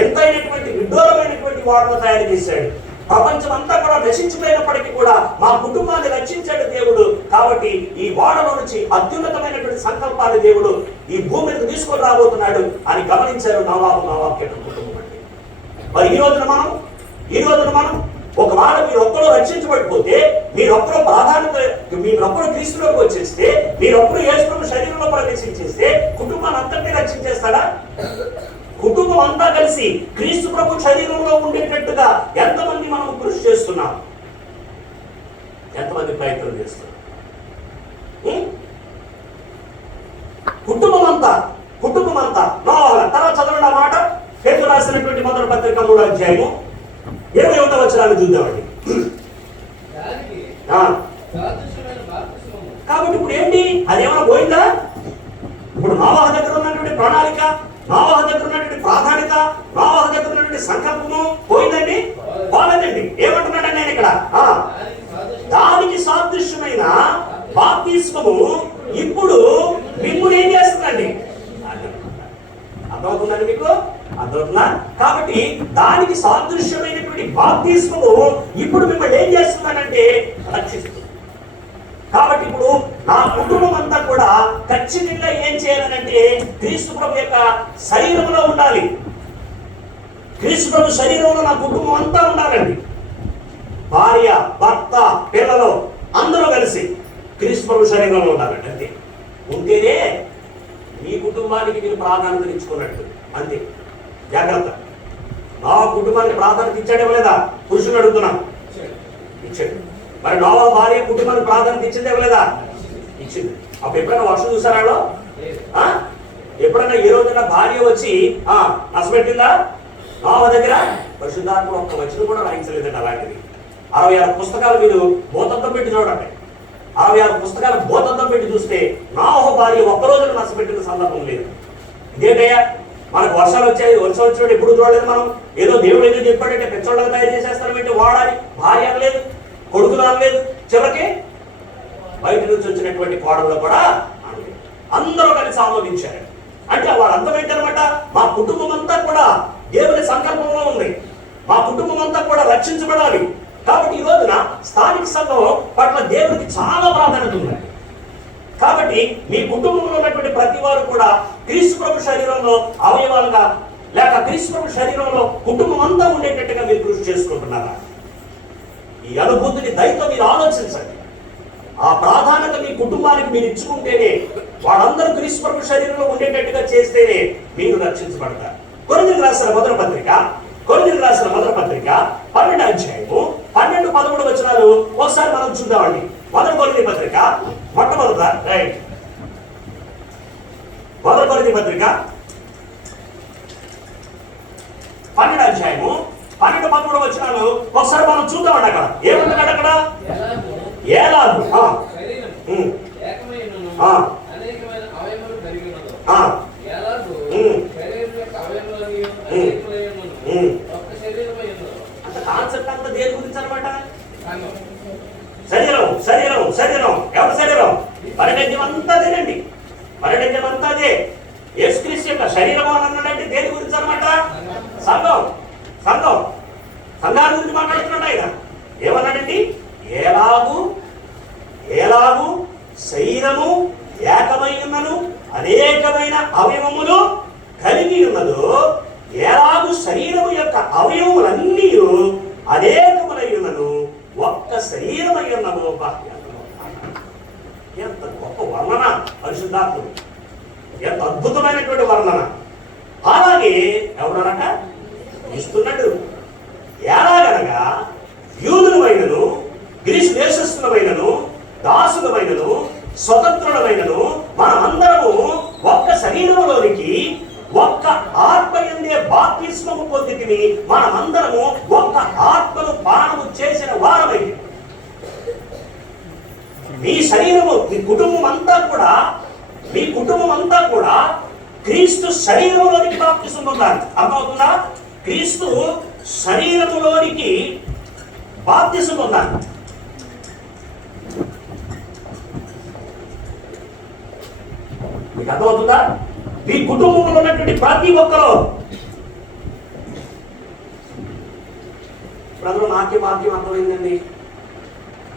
ఎంతైనటువంటి విడ్డూరమైనటువంటి వాడను తయారు చేశాడు. ప్రపంచం అంతా కూడా నశించిపోయినప్పటికీ కూడా మా కుటుంబాన్ని రక్షించాడు దేవుడు. కాబట్టి ఈ వాడలో నుంచి అత్యున్నతమైనటువంటి సంకల్పాన్ని దేవుడు ఈ భూమి మీద తీసుకొని రాబోతున్నాడు అని గమనించారు నోవాహు కుటుంబం అండి. మరి ఈ రోజున మనం ఒకవేళ మీరొక్కరు రక్షించబడిపోతే, మీరొక్కరు క్రీస్తులోకి వచ్చేస్తే, మీరొక్కరు యేసు ప్రభు శరీరంలో ప్రవేశించేస్తే కుటుంబాన్ని అంతటినీ రక్షించేస్తాడా? కుటుంబం అంతా కలిసి క్రీస్తు ప్రభు శరీరంలో ఉండేటట్టుగా ఎంతమంది మనం కృషి చేస్తున్నాం? ఎంతమంది ప్రయత్నం చేస్తున్నాం? కుటుంబం అంతా నోవాహు. తర్వాత చదవండి ఆ మాట. పేతురు రాసినటువంటి మొదటి పత్రిక 3వ అధ్యాయము 21వ వచనాన్ని చూద్దామండి. కాబట్టి ఇప్పుడు ఏంటి? అదేమైనా పోయిందా? ఇప్పుడు నోవాహు దగ్గర ఉన్నటువంటి ప్రణాళిక, నోవాహు దగ్గర ఉన్నటువంటి ప్రాధాన్యత, నోవాహు దగ్గర ఉన్నటువంటి సంకల్పము పోయిందండి? పోలేదండి. ఏమంటున్నాడండి నేను ఇక్కడ? దానికి సాదృశ్యమైన బాప్తిస్మము ఇప్పుడు మిమ్మల్ని ఏం చేస్తుందండి? అర్థమవుతుందండి మీకు? అర్థమవుతుందా? కాబట్టి విషయమైనటువంటి బాప్తిస్మము ఇప్పుడు మిమ్మల్ని ఏం చేస్తున్నానంటే రక్షిస్తుంది. కాబట్టి ఇప్పుడు నా కుటుంబం అంతా కూడా ఖచ్చితంగా ఏం చేయాలనంటే క్రీస్తు ప్రభు యొక్క శరీరంలో ఉండాలి. క్రీస్తు ప్రభు శరీరంలో నా కుటుంబం అంతా ఉండాలండి. భార్య, భర్త, పిల్లలు అందరూ కలిసి క్రీస్తు ప్రభు శరీరంలో ఉండాలండి. అంతే. ఉంటేనే మీ కుటుంబానికి మీరు ప్రాధాన్యత ఇచ్చుకున్నట్టు. అంతే. జాగ్రత్త. నా కుటుంబానికి ప్రాధాన్యత ఇచ్చాడే లేదా? పురుషుని అడుగుతున్నాను. ఇచ్చాడు. మరి నోవా భార్య కుటుంబానికి ప్రాధాన్యత ఇచ్చిందే లేదా? ఇచ్చింది. అప్పుడు ఎప్పుడైనా వర్షం చూసారాలో? ఎప్పుడైనా ఏ రోజైనా భార్య వచ్చి నష్టపెట్టిందా? నోవా దగ్గర పరిశుద్ధాత్మ ఒక్క వచనం కూడా రాయించలేదండి. అలాంటిది 66 పుస్తకాలు మీరు భూతత్వం పెట్టి చూడండి. 66 పుస్తకాలు భూతత్వం పెట్టి చూస్తే నోవా భార్య ఒక్క రోజున నష్టపెట్టిన సందర్భం లేదు. ఇదేంటయ్యా, మనకు వర్షాలు వచ్చాయి, వర్షం వచ్చినట్టు ఎప్పుడు చూడలేదు మనం. ఏదో దేవుడు ఏదో చెప్పాడంటే పెచ్చోళ్ళకి తయారు చేసేస్తారు. ఏంటి వాడాలి, భార్య అనలేదు, కొడుకులు అనలేదు, చివరికి బయట నుంచి వచ్చినటువంటి కోడలు కూడా అనలేదు. అందరూ కలిసి ఆమోదించారు. అంటే వాడు అర్థం ఏంటనమాట, మా కుటుంబం అంతా కూడా దేవుని సంకల్పంలో ఉంది, మా కుటుంబం అంతా కూడా రక్షించబడాలి. కాబట్టి ఈ రోజున స్థానిక సంఘం పట్ల దేవుడికి చాలా ప్రాధాన్యత ఉంది. కాబట్టి మీ కుటుంబంలో ఉన్నటువంటి ప్రతి వారు కూడా క్రీస్తు ప్రభు శరీరంలో అవయవాలుగా లేక క్రీస్తు ప్రభు శరీరంలో కుటుంబం అంతా ఉండేటట్టుగా మీరు కృషి చేసుకుంటున్నారా? ఈ అనుభూతిని దయతో మీరు ఆలోచించండి. ఆ ప్రాధాన్యత మీ కుటుంబానికి మీరు ఇచ్చుకుంటేనే, వాళ్ళందరూ క్రీస్తు ప్రభు శరీరంలో ఉండేటట్టుగా చేస్తేనే మీరు రక్షించబడతారు. కొరింథీయులకు రాసిన మొదటి పత్రిక 12వ అధ్యాయము 12-11 వచనాలు ఒకసారి మనం చూద్దామండి. మొదటి కొరింథీ పత్రిక మొట్టమొదట మొదటి కొరింథీ పత్రిక 12వ అధ్యాయము 12-13 వచనాలు ఒకసారి మనం చూద్దామండి. అక్కడ ఏముంటున్నాడు? అక్కడ ఏలాగు అంత కాన్సెప్ట్ అంతా దేని గురించి అనమాట? శరీరం శరీరం శరీరం. ఎవరి శరీరం? పరిణయం అంతా అదేనండి. పరిణయం అంతా అదే. యేసుక్రీస్తు యొక్క శరీరం అని అన్నాడంటే దేని గురించి అనమాట? సంఘం. సంఘం సంఘాన్ని గురించి మాట్లాడుతున్నాడు ఆయన. ఏమన్నాడండి? ఏలాగు శరీరము ఏకమై ఉన్నను అనేకమైన అవయవములు కలిగి ఉన్నదు. ఏలాగు శరీరము యొక్క అవయవములన్నీ అనేకములై ఉన్నను ఒక్క శరీరమై ఉన్నవు. ఎంత గొప్ప వర్ణన పరిశుద్ధాత్ముడు! ఎంత అద్భుతమైనటువంటి వర్ణన! అలాగే ఎవరనక ఇస్తున్నాడు. ఎలాగనగా యూదులమైనను గ్రీసు దేశస్థులమైనను దాసులమైనను స్వతంత్రులమైనను మనమందరము ఒక్క శరీరంలోనికి ఒక్క ఆత్మ యందే బాప్తిస్మము పొందితిమి. మనమందరము ఒక్క ఆత్మను పానము చేసిన వారమైంది. మీ శరీరము, మీ కుటుంబం అంతా కూడా క్రీస్తు శరీరంలోనికి బాప్తిస్మం పొందాలి. అర్థమవుతుందా? క్రీస్తు శరీరములోనికి బాప్తిస్మం పొందాలి. మీకు అర్థమవుతుందా? మీ కుటుంబంలో ఉన్నటువంటి ప్రతి ఒక్కరు ఇప్పుడు నాకే వాక్యం అర్థమైందండి,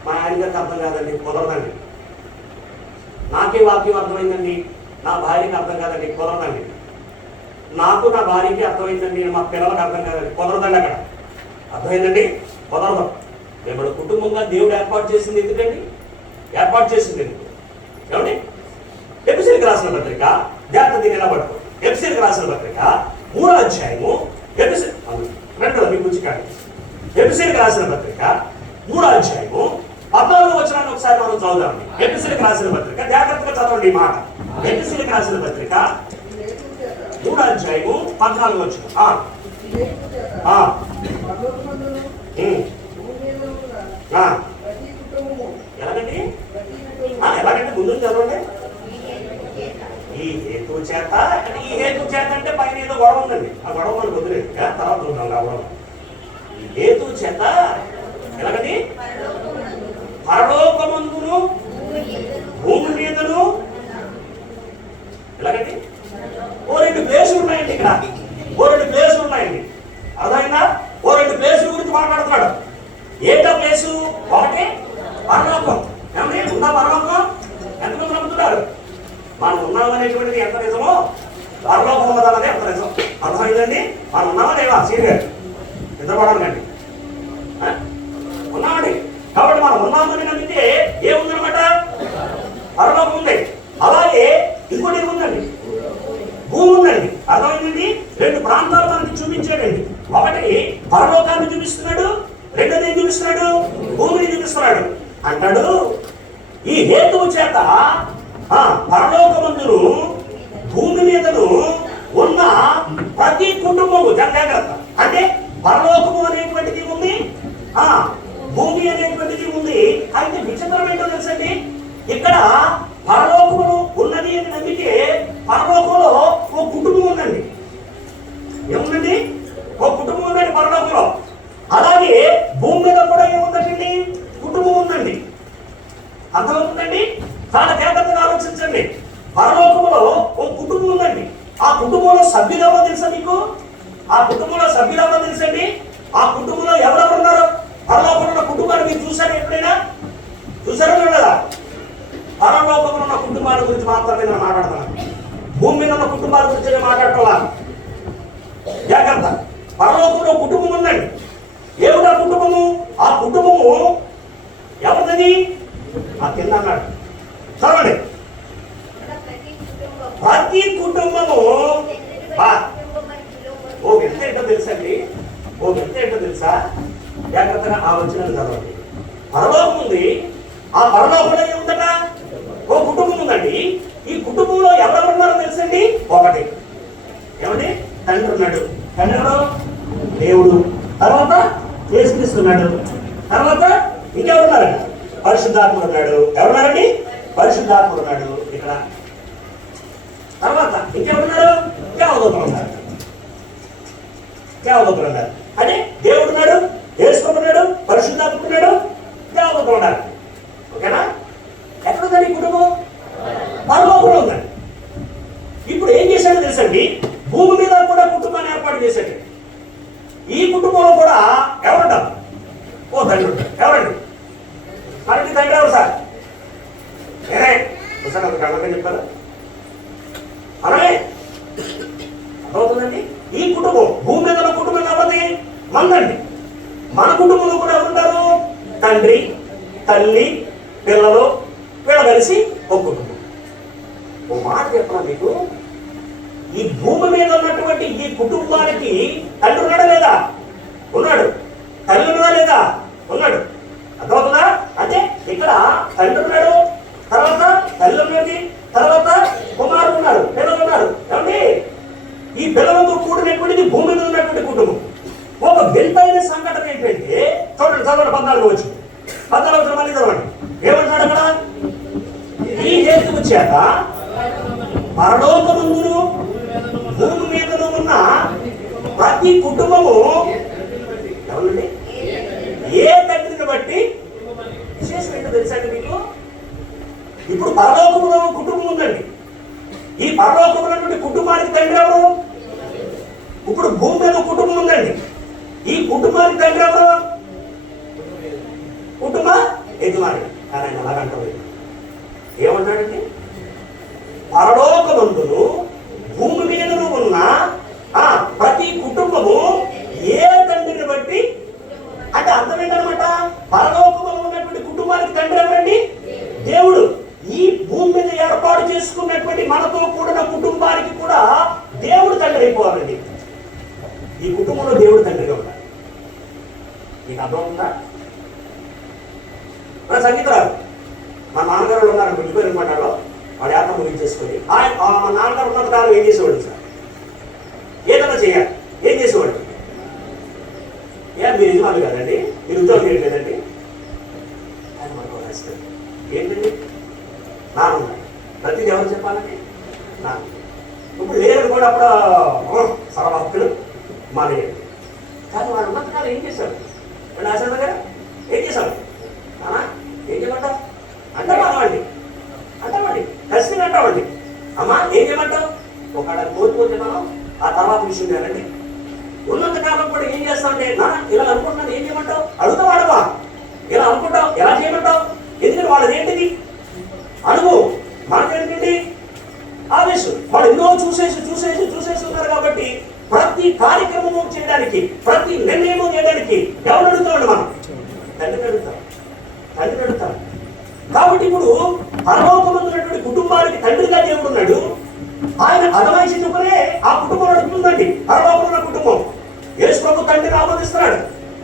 మా ఆయన గారికి అర్థం కాదండి, కుదరదండి. నాకే వాక్యం అర్థమైందండి, నా భార్యకి అర్థం కాదండి, కుదరదండి. నాకు నా భార్యకి అర్థమైందండి, మా పిల్లలకు అర్థం కాదండి, కుదరదండి. అక్కడ అర్థమైందండి, కుదరదు. మిమ్మల్ని కుటుంబంగా దేవుడు ఏర్పాటు చేసింది ఎందుకండి? ఏర్పాటు చేసింది ఎందుకు? ఏమండి? ఎఫెసీయులకు రాసిన పత్రిక, జాగ్రత్త దీన్ని ఎలా పడుతుంది? ఎఫెసీయులకు రాసిన పత్రిక 3వ అధ్యాయము ఎఫెసీయులకు రాసిన పత్రిక 3వ అధ్యాయము 14వ వచనాన్ని ఒకసారి మనం చదువుదాం. ఎఫెసీయులకు రాసిన పత్రిక, జాగ్రత్తగా చదవండి ఈ మాట. ఎఫెసీయులకు రాసిన పత్రిక 3వ అధ్యాయము 14వ వచనం. ఎలాగంటే ముందు చదవండి. ఈ హేతు చేత అంటే పైన ఏదో గొడవ ఉందండి, ఆ గొడవ మనకు వదిలేదు, తర్వాత చూద్దాం. ఆ గొడవ ఈ హేతు చేత ఎలాగండి? పరలోకమందును భూమి మీదను ఎలాగండి? ఓ 2 ప్లేసులు ఉన్నాయండి. ఇక్కడ ఓ 2 ప్లేసులు ఉన్నాయండి. అర్థమైందా? ఓ 2 సీనియర్ నిద్రపడాలండి ఉన్నామండి. కాబట్టి మనం ఉన్నామని నమ్మితే ఏముందనమాట? పరలోకం ఉంది. అలాగే ఇంకోటి ఏముందండి? భూమి ఉందండి. అర్థమైందండి. రెండు ప్రాంతాలు మనకి చూపించాడండి. ఒకటి పరలోకాన్ని చూపిస్తున్నాడు, రెండోది ఏం చూపిస్తున్నాడు? భూమిని చూపిస్తున్నాడు. అంటాడు ఈ హేతువు చేత పరలోకమందును భూమి మీదను ఉన్న ప్రతి కుటుంబము జాగ్రత్త. అంటే పరలోకము అనేటువంటిది ఉంది, భూమి అనేటువంటిది ఉంది. అయితే విచిత్రం ఏంటో తెలుసండి, ఇక్కడ పరలోకములు ఉన్నది అని నమ్మితే పరలోకంలో ఓ కుటుంబం ఉందండి. ఏముందండి? ఓ కుటుంబం ఉందండి పరలోకంలో. అలాగే భూమి మీద కూడా ఏముందండి? కుటుంబం ఉందండి. అర్థమవుతుందండి. చాలా జాగ్రత్తగా ఆలోచించండి. పరలోకంలో ఓ కుటుంబం ఉందండి. ఆ కుటుంబంలో సభ్యులు ఎవరో తెలుసా మీకు? ఆ కుటుంబంలో సభ్యులు ఎవరో తెలుసండి? ఆ కుటుంబంలో ఎవరెవరు ఉన్నారు? పరలోకంలో కుటుంబాన్ని మీరు చూసారా? ఎప్పుడైనా చూసారా లేదా? పరలోకంలో ఉన్న కుటుంబాల గురించి మాత్రమే నేను మాట్లాడుతున్నాను. భూమి మీద ఉన్న కుటుంబాల గురించి నేను మాట్లాడటం. జాగ్రత్త. పరలోకంలో కుటుంబం ఉందండి. ఏమిటా కుటుంబము? ఆ కుటుంబము ఎవరిది? ఆ కింద అన్నాడు చదవండి. ప్రతి కుటుంబము ఓ ఎంత ఏంటో తెలుసండి. ఓ ఎంత ఏంటో తెలుసా? జాగ్రత్తగా ఆ వచ్చిన చదవండి. పరలోకం ఉంది. ఆ పరలోకంలో ఏముందట? ఓ కుటుంబం ఉందండి. ఈ కుటుంబంలో ఎవరెవరు ఉన్నారో తెలుసండి? ఒకటి ఏమండి? తండ్రి ఉన్నాడు. తండ్రి దేవుడు. తర్వాత యేసుక్రీస్తున్నాడు. తర్వాత ఇంకెవరున్నారండి? పరిశుద్ధాత్ముడు ఉన్నాడు. ఎవరున్నారండి? పరిశుద్ధాత్ముడు ఉన్నాడు ఇక్కడ. తర్వాత ఇంకెవరున్నారు? దేవదూతలు ఉన్నారు. దేవదూతలు ఉన్నారు. అంటే దేవుడు ఉన్నాడు, యేసుకున్నాడు, పరిశుద్ధాత్ముడు ఉన్నాడు, దేవదూతలు ఉన్నారు. ఓకేనా? ఎక్కడుందండి కుటుంబం? పరలోకంలో ఉందండి. ఇప్పుడు ఏం చేశాడో తెలుసండి, భూమి మీద కూడా కుటుంబాన్ని ఏర్పాటు చేశాడు. ఈ కుటుంబంలో కూడా ఎవరుంటారు? ఓ తండ్రి ఉంటారు. ఎవరండి? మరి తండ్రి ఎవరు సార్? నేనే. సార్ అది కళ్ళగా చెప్పారా? అలాగే అర్థమవుతుందండి. ఈ కుటుంబం భూమి మీద ఉన్న కుటుంబం కాబట్టి మందండి. మన కుటుంబంలో కూడా ఎవరుంటారు? తండ్రి, తల్లి, పిల్లలు, వీళ్ళ కలిసి ఒక కుటుంబం. ఓ మాట చెప్పనా మీకు, ఈ భూమి మీద ఉన్నటువంటి ఈ కుటుంబానికి తండ్రి ఉన్నాడా లేదా? ఉన్నాడు. తల్లి ఉన్నదా లేదా? ఉన్నాడు. అర్థమవుతుందా? అంటే ఇక్కడ తండ్రి ఉన్నాడు, తర్వాత తల్లి ఉన్నది, తర్వాత కుమారుడు ఉన్నారు, పిల్లలు ఉన్నారు. ఏమండి? ఈ పిల్లలతో కూడినటువంటిది భూమి మీద ఉన్నటువంటి కుటుంబం. ఒక వింతైన సంఘటన ఏంటంటే చూడండి, చదవండి 14 వచ్చి 14 మళ్ళీ చదవండి. ఏమంటున్నాడు అక్కడ? ఈ హేతువు చేత పరలోకమందును భూమి మీదను ఉన్న ప్రతి కుటుంబము ఎవరండి? ఏ తండ్రిని బట్టి విశేషం ఏంటో తెలుసండి మీకు? ఇప్పుడు పరలోకములో కుటుంబం ఉందండి. ఈ పరలోకమున్నటువంటి కుటుంబానికి తండ్రి ఎవరు? ఇప్పుడు భూమి మీద కుటుంబం ఉందండి. ఈ కుటుంబానికి తండ్రి ఎవరు? కుటుంబ యజమాని. కానీ ఆయన అలాగంటారు. ఏమన్నాడండి? పరలోకమందును భూమి మీదను ఉన్న ప్రతి కుటుంబము ఏ తండ్రిని బట్టి. అంటే అర్థం ఏంటనమాట? పరలోకములో ఉన్నటువంటి కుటుంబానికి తండ్రి ఎవరండి? దేవుడు. ఈ భూమి మీద ఏర్పాటు చేసుకున్నటువంటి మనతో కూడిన కుటుంబానికి కూడా దేవుడు తండ్రి అయిపోవాలండి. ఈ కుటుంబంలో దేవుడు తండ్రిగా ఉండాలి. మీకు అర్థమవుతుందా? మన సంగీతరాలు మా నాన్నగారు ఉన్నారు గుడిపోయిన మాటలో వాడు యాత్ర ముగించేసుకొని మా నాన్నగారు ఉన్నంత కాలం ఏం చేసేవాడు సార్? ఏదైనా చేయాలి. ఏం చేసేవాడు? మీరు యజమానులు కదండి, మీరు ఉద్యోగం చేయట్లేదండి అని మనకు రాస్తారు. ఏంటండి? నాన్న ప్రతిదీ ఎవరు చెప్పాలండి? నాన్న. ఇప్పుడు లేరు కూడా అప్పుడు సర్వహక్కులు మానేయండి. కానీ వాడు ఉన్నంతకాలం ఏం చేశాడు? వాడు ఆశ దగ్గర ఏం చేశాడు? నాన్న ఏం చేయమంటావు? అంటామండి, అంటామండి, ఖచ్చితంగా అంటామండి. అమ్మా ఏం చేయమంటావు? ఒకవేళ కోల్పోతే మనం ఆ తర్వాత విషయం లేదండి. ఉన్నంతకాలం కూడా ఏం చేస్తామంటే నాన్న ఇలా అనుకుంటున్నాను ఏం చేయమంటావు? అడుగుతావు అడవా? ఇలా అనుకుంటావు ఎలా చేయమంటావు? ఎందుకంటే వాళ్ళది ఏంటిది? అనుభవం. మనకేంటండి? ఆవేశం. వాళ్ళు ఎన్నో చూసేసి నిర్ణయం చేయడానికి ఎవరు అడుగుతామండి? మనం తండ్రిని అడుగుతాం, తండ్రిని అడుగుతాం. కాబట్టి ఇప్పుడు పరలోకమందున్నటువంటి కుటుంబానికి తండ్రిగా దేవుడు ఉన్నాడు. ఆయన అదమాయిషి చొప్పునే ఆ కుటుంబం నడుపుతుందండి. పరలోకమున్న కుటుంబం యేసు ప్రభు తండ్రిని ఆమోదిస్తున్నాడు,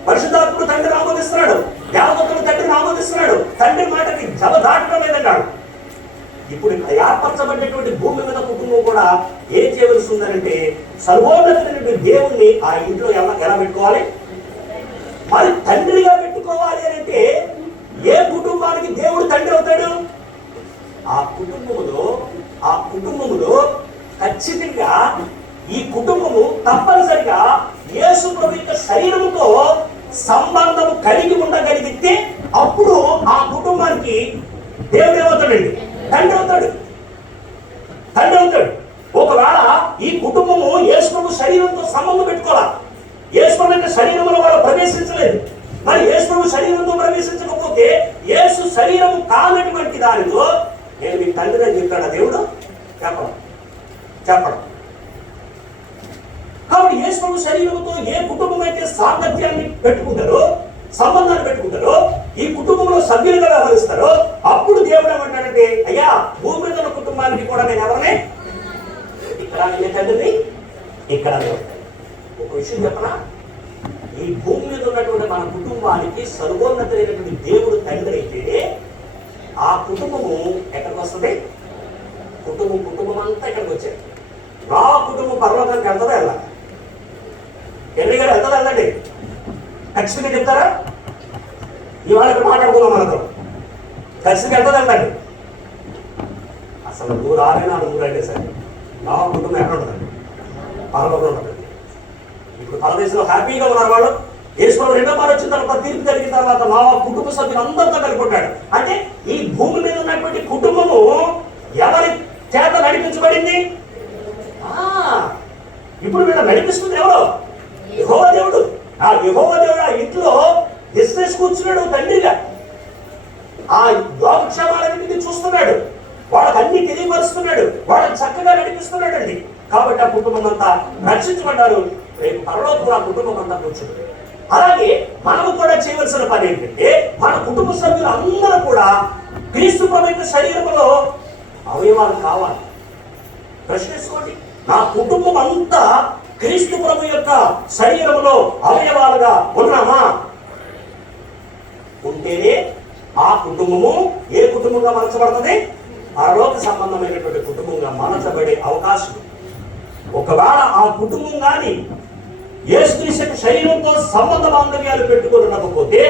పరిశుద్ధాత్ముడు తండ్రిని ఆమోదిస్తున్నాడు, దేవదత్తుడు తండ్రిని ఆమోదిస్తున్నాడు. తండ్రి మాటకి జవదాటడం లేదన్నాడు. ఇప్పుడు ఏర్పరచబడినటువంటి భూమి మీద కుటుంబం కూడా ఏం చేయవలసి ఉందనంటే సర్వోన్నతమైనటువంటి దేవుణ్ణి ఆ ఇంట్లో ఎలా పెట్టుకోవాలి? మరి తండ్రిగా పెట్టుకోవాలి అంటే ఏ కుటుంబానికి దేవుడు తండ్రి అవుతాడు? ఆ కుటుంబములో ఖచ్చితంగా ఈ కుటుంబము తప్పనిసరిగా యేసు ప్రభు యొక్క శరీరముతో సంబంధము కలిగి ఉండగలిగితే అప్పుడు ఆ కుటుంబానికి దేవుడు ఏమవుతాడండి? తండ్రి అవుతాడు, తండ్రి అవుతాడు. ఒకవేళ ఈ కుటుంబము యేసు ప్రభు శరీరంతో సంబంధం పెట్టుకోవాలా, యేసు ప్రభు యొక్క శరీరంలో వాళ్ళు ప్రవేశించలేదు. మరి యేసు ప్రభు శరీరంతో ప్రవేశించకపోతే యేసు శరీరము కానటువంటి దానితో నేను మీ తండ్రి అని చెప్తాడా దేవుడు? చెప్పడం. కాబట్టి యేసు ప్రభు శరీరంతో ఏ కుటుంబం అయితే సాంగత్యాన్ని పెట్టుకుంటారో, సంబంధాన్ని పెట్టుకుంటారో, ఈ కుటుంబంలో సభ్యులుగా వ్యవహరిస్తారో అప్పుడు దేవుడు ఏమంటాడంటే అయ్యా భూమి మీద ఉన్న కుటుంబానికి కూడా నేను ఎవరిని? ఇక్కడ తండ్రిని, ఇక్కడ. ఒక విషయం చెప్పనా, ఈ భూమి మీద ఉన్నటువంటి మన కుటుంబానికి సర్వోన్నతమైనటువంటి దేవుడు తండ్రి అయితే ఆ కుటుంబము ఎక్కడికి వస్తుంది? కుటుంబం అంతా ఇక్కడికి వచ్చారు. నా కుటుంబం పరలోకానికి వెళ్తుందా? వెళ్ళాలి. ఎన్ని గారు వెళ్తుందా? వెళ్ళండి. ఖచ్చితంగా చెప్తారా? ఇవాళ ఇక్కడ మాట్లాడుకుందాం మనతో. ఖచ్చితంగా వెళ్తుందా? వెళ్ళండి. అసలు నువ్వు రాలేనా? నువ్వు రండి సరే. నా కుటుంబం ఎక్కడ ఉంటుందండి? పరలోకంలో ఉంటుంది. ఇప్పుడు పరదేశంలో హ్యాపీగా ఉన్నారు వాళ్ళు. యేసుప్రభు రెండో మారు వచ్చిన తర్వాత, తీర్పు జరిగిన తర్వాత మా కుటుంబ సభ్యులు అందరితో కలిపొట్టాడు. అంటే ఈ భూమి మీద ఉన్నటువంటి కుటుంబము ఎవరి చేత నడిపించబడింది? ఇప్పుడు వీళ్ళు నడిపిస్తుంది ఎవరు? యెహోవా దేవుడు. ఆ యెహోవా దేవుడు ఆ ఇంట్లో బిజినెస్ కూర్చున్నాడు తండ్రిగా. ఆ యోగక్షేమాలన్నింటినీ చూస్తున్నాడు, వాళ్ళకి అన్ని తెలియపరుస్తున్నాడు, వాళ్ళని చక్కగా నడిపిస్తున్నాడు అండి. కాబట్టి ఆ కుటుంబం అంతా రక్షించబడ్డారు. రేపు పరలోకంలో ఆ కుటుంబం అంతా కూర్చుంది. అలాగే మనము కూడా చేయవలసిన పని ఏంటంటే మన కుటుంబ సభ్యులు అందరూ కూడా క్రీస్తు ప్రభు శరీరంలో అవయవాలు కావాలి. ప్రశ్నించుకోండి, నా కుటుంబం అంతా క్రీస్తు ప్రభు యొక్క శరీరంలో అవయవాలుగా ఉన్నామా? ఉంటేనే ఆ కుటుంబము ఏ కుటుంబంగా మార్చబడుతుంది? పరలోక సంబంధమైనటువంటి కుటుంబంగా మార్చబడే అవకాశం. ఒకవేళ ఆ కుటుంబం కానీ యేసుక్రీస్తు శరీరంతో సంబంధ బాంధవ్యాలు పెట్టుకొని ఉండకపోతే,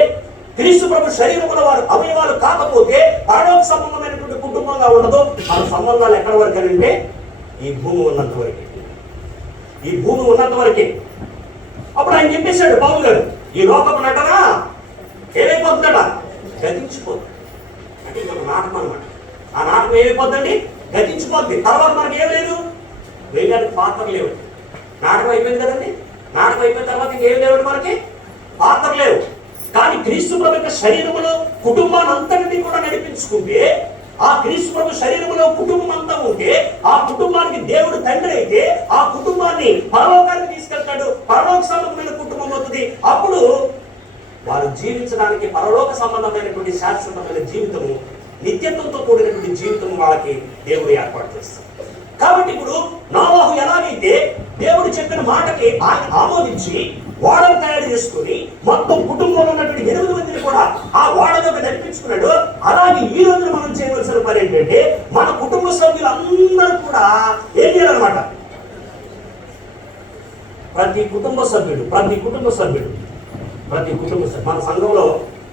క్రీస్తు ప్రభు శరీరంలో వారు అవయవాలు కాకపోతే పరలోక సంబంధమైనటువంటి కుటుంబంగా ఉండదు. మన సంబంధాలు ఎక్కడి వరకు అంటే ఈ భూమి ఉన్నంత వరకే, ఈ భూమి ఉన్నంత వరకే. అప్పుడు ఆయన చెప్పేశాడు పౌలు గారు, ఈ లోకపు నటన ఏమైపోతుందట? గతించిపోతుంది. అంటే ఇది ఒక నాటకం అనమాట. ఆ నాటకం ఏమైపోతుందండి? గతించిపోద్ది. తర్వాత మనకి ఏం లేదు, వేయడానికి పాత్ర లేవు. నాటకం అయిపోయింది కదండి. నాటకం అయిపోయిన తర్వాత ఇంకేం లేవండి, మనకి పాత్ర లేవు. కానీ క్రీస్తు ప్రభు యొక్క శరీరములో కుటుంబాన్ని అంతటినీ కూడా నడిపించుకుంటే, ఆ క్రీస్తు ప్రభు శరీరంలో కుటుంబం అంతా ఉంటే, ఆ కుటుంబానికి దేవుడు తండ్రి అయితే ఆ కుటుంబాన్ని పరలోకానికి తీసుకెళ్తాడు. పరలోక సంబంధమైన కుటుంబం అవుతుంది. అప్పుడు వారు జీవించడానికి పరలోక సంబంధమైనటువంటి శాశ్వతమైన జీవితము, నిత్యత్వంతో కూడినటువంటి జీవితము వాళ్ళకి దేవుడు ఏర్పాటు చేస్తాడు. కాబట్టి ఇప్పుడు నోవాహు ఎలాగైతే దేవుడు చెప్పిన మాటకి ఆయన ఆమోదించి ఓడను తయారు చేసుకుని మొత్తం కుటుంబంలో ఉన్నటువంటి 8 మందిని కూడా ఆ ఓడలోకి నడిపించుకున్నాడు, అలాగే ఈ రోజున మనం చేయవలసిన పని ఏంటంటే మన కుటుంబ సభ్యులందరూ కూడా ఏం చేయాలన్నమాట? ప్రతి కుటుంబ సభ్యుడు మన సంఘంలో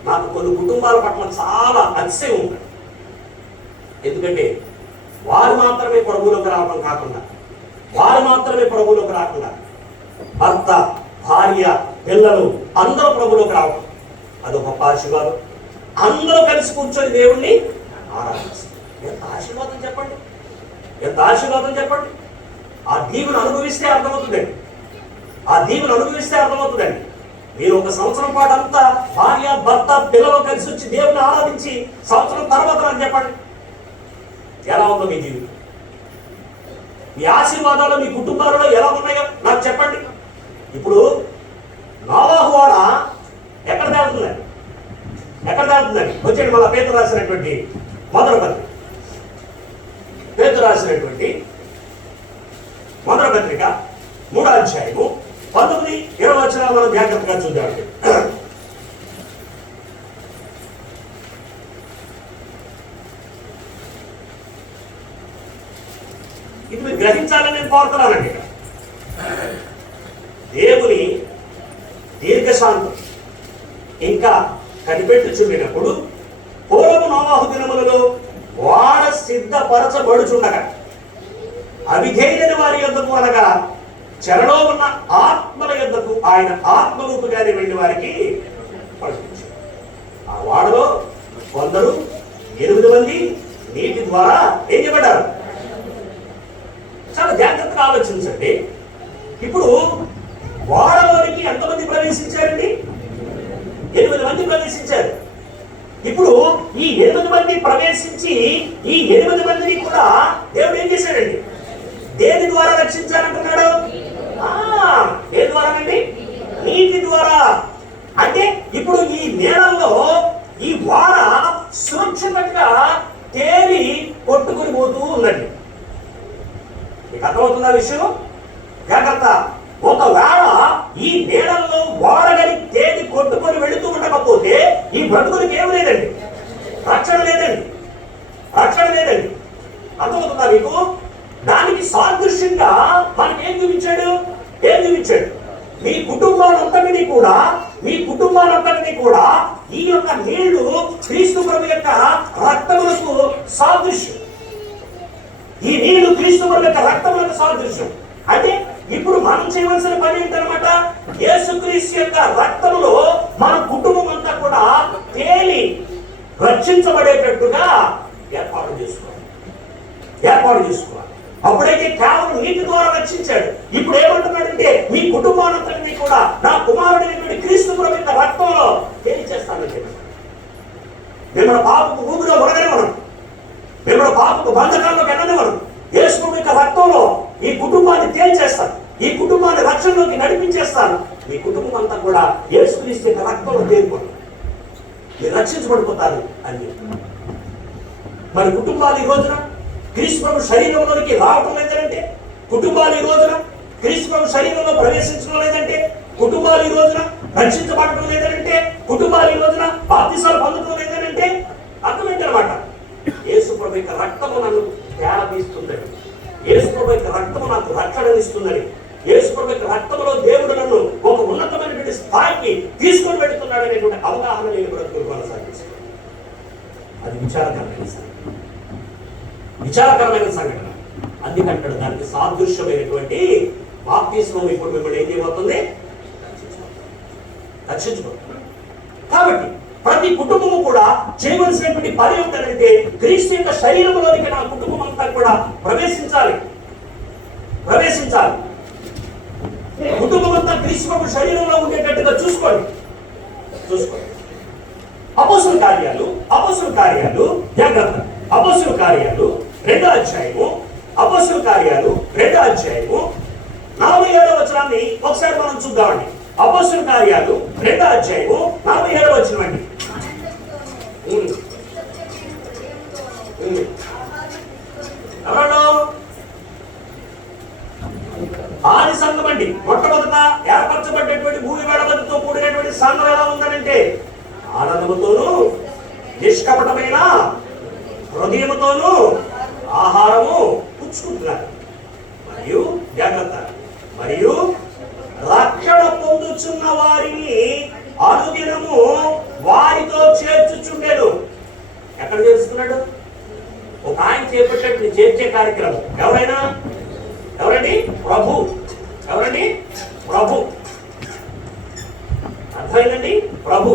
నాకు కొన్ని కుటుంబాల పట్ల చాలా అతిశయం ఉంది. ఎందుకంటే వారు మాత్రమే ప్రభువులోకి రావడం కాకుండా, భర్త, భార్య, పిల్లలు అందరూ ప్రభువులోకి రావడం అదొక గొప్ప ఆశీర్వాదం. అందరూ కలిసి కూర్చొని దేవుణ్ణి ఆరాధిస్తారు. ఎంత ఆశీర్వాదం చెప్పండి, ఎంత ఆశీర్వాదం చెప్పండి. ఆ దీవుని అనుభవిస్తే అర్థమవుతుందండి. మీరు ఒక సంవత్సరం పాటు అంతా భార్య, భర్త, పిల్లలు కలిసి వచ్చి దేవుని ఆరాధించి సంవత్సరం తర్వాత అని చెప్పండి, ఎలా ఉందో మీ జీవితం? మీ ఆశీర్వాదాలు మీ కుటుంబాలలో ఎలా ఉన్నాయో నాకు చెప్పండి. ఇప్పుడు నోవాహు ఓడ ఎక్కడ తేలుతుందండి? ఎక్కడ తేలుతుందండి? వచ్చేయండి మళ్ళీ పేతురు రాసినటువంటి మొదటి పత్రిక, పేతురు రాసినటువంటి మొదటి పత్రిక 3వ అధ్యాయము 19-20 వచనాలు మనం జాగ్రత్తగా చూద్దామండి. ఇది మీరు గ్రహించాలని నేను కోరుతున్నానండి. దేవుని దీర్ఘశాంతం ఇంకా కనిపెట్టుచుండినప్పుడు పూర్వము నోవాహు దినములలో వాడ సిద్ధపరచబడుచుండగా అవిధేయులైన వారి యొద్దకు అనగా చెరలో ఉన్న ఆత్మల యొద్దకు ఆయన ఆత్మరూపుగానే వెళ్ళి వారికి ప్రకటించారు. ఆ వాడలో కొందరు 8 మంది నీటి ద్వారా ఏం చేయబడ్డారు? చాలా జాగ్రత్తగా ఆలోచించండి. ఇప్పుడు వాడలోనికి ఎంతమంది ప్రవేశించారండి? 8 మంది ప్రవేశించారు. ఇప్పుడు ఈ 8 మంది ప్రవేశించి ఈ 8 మందిని కూడా దేవుడు ఏం చేశాడండి? దేని ద్వారా రక్షించాలంటున్నాడు? దేని ద్వారానండి? నీటి ద్వారా. అంటే ఇప్పుడు ఈ నీళ్ళల్లో ఈ వార సురక్షితంగా తేలి కొట్టుకుని పోతూ ఉన్నది. మీకు అర్థమవుతుందా విషయం? జాగ్రత్త. ఒకవేళ ఈ నీళ్ళల్లో వారగని తేలి కొట్టుకొని వెళుతూ ఉండకపోతే ఈ బ్రతుకునికి ఏమి లేదండి, రక్షణ లేదండి, రక్షణ లేదండి. అర్థమవుతుందా మీకు? దానికి సాదృశ్యంగా మనకి ఏం చూపించాడు? మీ కుటుంబాలంతటినీ కూడా ఈ యొక్క నీళ్లు క్రీస్తు ప్రభు యొక్క రక్తములకు సాదృశ్యం. ఈ నీళ్లు క్రీస్తు ప్రభు యొక్క రక్తములకు సాదృశ్యం. అంటే ఇప్పుడు మనం చేయవలసిన పని ఏంటన్నమాట? యేసుక్రీస్తు యొక్క రక్తములో మన కుటుంబం అంతా కూడా తేలి రక్షించబడేటట్టుగా ఏర్పాటు చేసుకోవాలి. అప్పుడైతే కేవలం నీటి ద్వారా రక్షించాడు. ఇప్పుడు ఏమంటున్నాడంటే మీ కుటుంబానంతటినీ కూడా నా కుమారుడైనటువంటి క్రీస్తు ప్రభు యొక్క రక్తంలో తేల్చేస్తానని చెప్పాడు. మిమ్మల్ని పాపపు ఊబిలో ఉడగనివ్వను, మిమ్మల్ని పాపపు బంధకాల్లోకి వెళ్ళనివ్వను. యేసు ప్రభు యొక్క రక్తంలో ఈ కుటుంబాన్ని తేల్చేస్తాను, ఈ కుటుంబాన్ని రక్షణలోకి నడిపించేస్తాను. మీ కుటుంబం అంతా కూడా యేసుక్రీస్తు యొక్క రక్తంలో తేలిపోతారు, మీరు రక్షించబడిపోతారు అని. మరి కుటుంబాలు ఈ రోజున క్రీస్తు ప్రభు శరీరంలోనికి రావటం లేదంటే, కుటుంబాలు ఈ రోజున క్రీస్తు ప్రభు శరీరంలో ప్రవేశించడం లేదంటే, కుటుంబాలు ఈ రోజున రక్షించబడటం లేదంటే, కుటుంబాలు ఈ రోజున బాప్తిసాలు పొందడం లేదంటే అర్థం ఏంటన్నమాట? యేసు ప్రభు యొక్క రక్తము నన్ను తేలదీస్తుందని, యేసు ప్రభు యొక్క రక్తము నాకు రక్షణనిస్తుందని, యేసు ప్రభు యొక్క రక్తములో దేవుడు నన్ను ఒక ఉన్నతమైనటువంటి స్థాయికి తీసుకొని వెళుతున్నాడు అనేటువంటి అవగాహన నేను బ్రతుకులు కొనసాగిస్తాను. అది విచారకరమైన సంఘటన. అందుకంటాడు దానికి సాదృశ్యమైనటువంటి బాప్తిస్మం ఇప్పుడు మిమ్మల్ని ఏం చేయబోతుంది? రక్షించబోతుంది. కాబట్టి ప్రతి కుటుంబము కూడా చేయవలసినటువంటి పని ఏమిటంటే క్రీస్తు యొక్క శరీరంలోనికి నా కుటుంబం అంతా కూడా ప్రవేశించాలి. కుటుంబం అంతా క్రీస్తు శరీరంలో ఉండేటట్టుగా చూసుకోండి. అపోస్తుల కార్యాలు జాగ్రత్త. అపోస్తుల కార్యాలు 2వ అధ్యాయము 47వ వచనాన్ని ఒకసారి మనం చూద్దామండి. అపోస్తుల కార్యాలు 2వ అధ్యాయము 47వ వచనం అండి. ఆది సంఘం అండి. మొట్టమొదట ఏర్పరచబడ్డటువంటి భూమి వేడబతితో కూడినటువంటి సంఘం ఎలా ఉందనంటే ఆనందముతోనూ నిష్కపటమైన హృదయముతోనూ ఆహారము పుచ్చుకుంటున్నారు. మరియు రక్షణ పొందుచున్న వారిని అనుదినము వారితో చేర్చుచుండెను. ఎక్కడ చేర్చుకున్నాడు? ఒక ఆయన చేపట్టే చేర్చే కార్యక్రమం. ఎవరండి? ప్రభు. అర్థమైందండి? ప్రభు.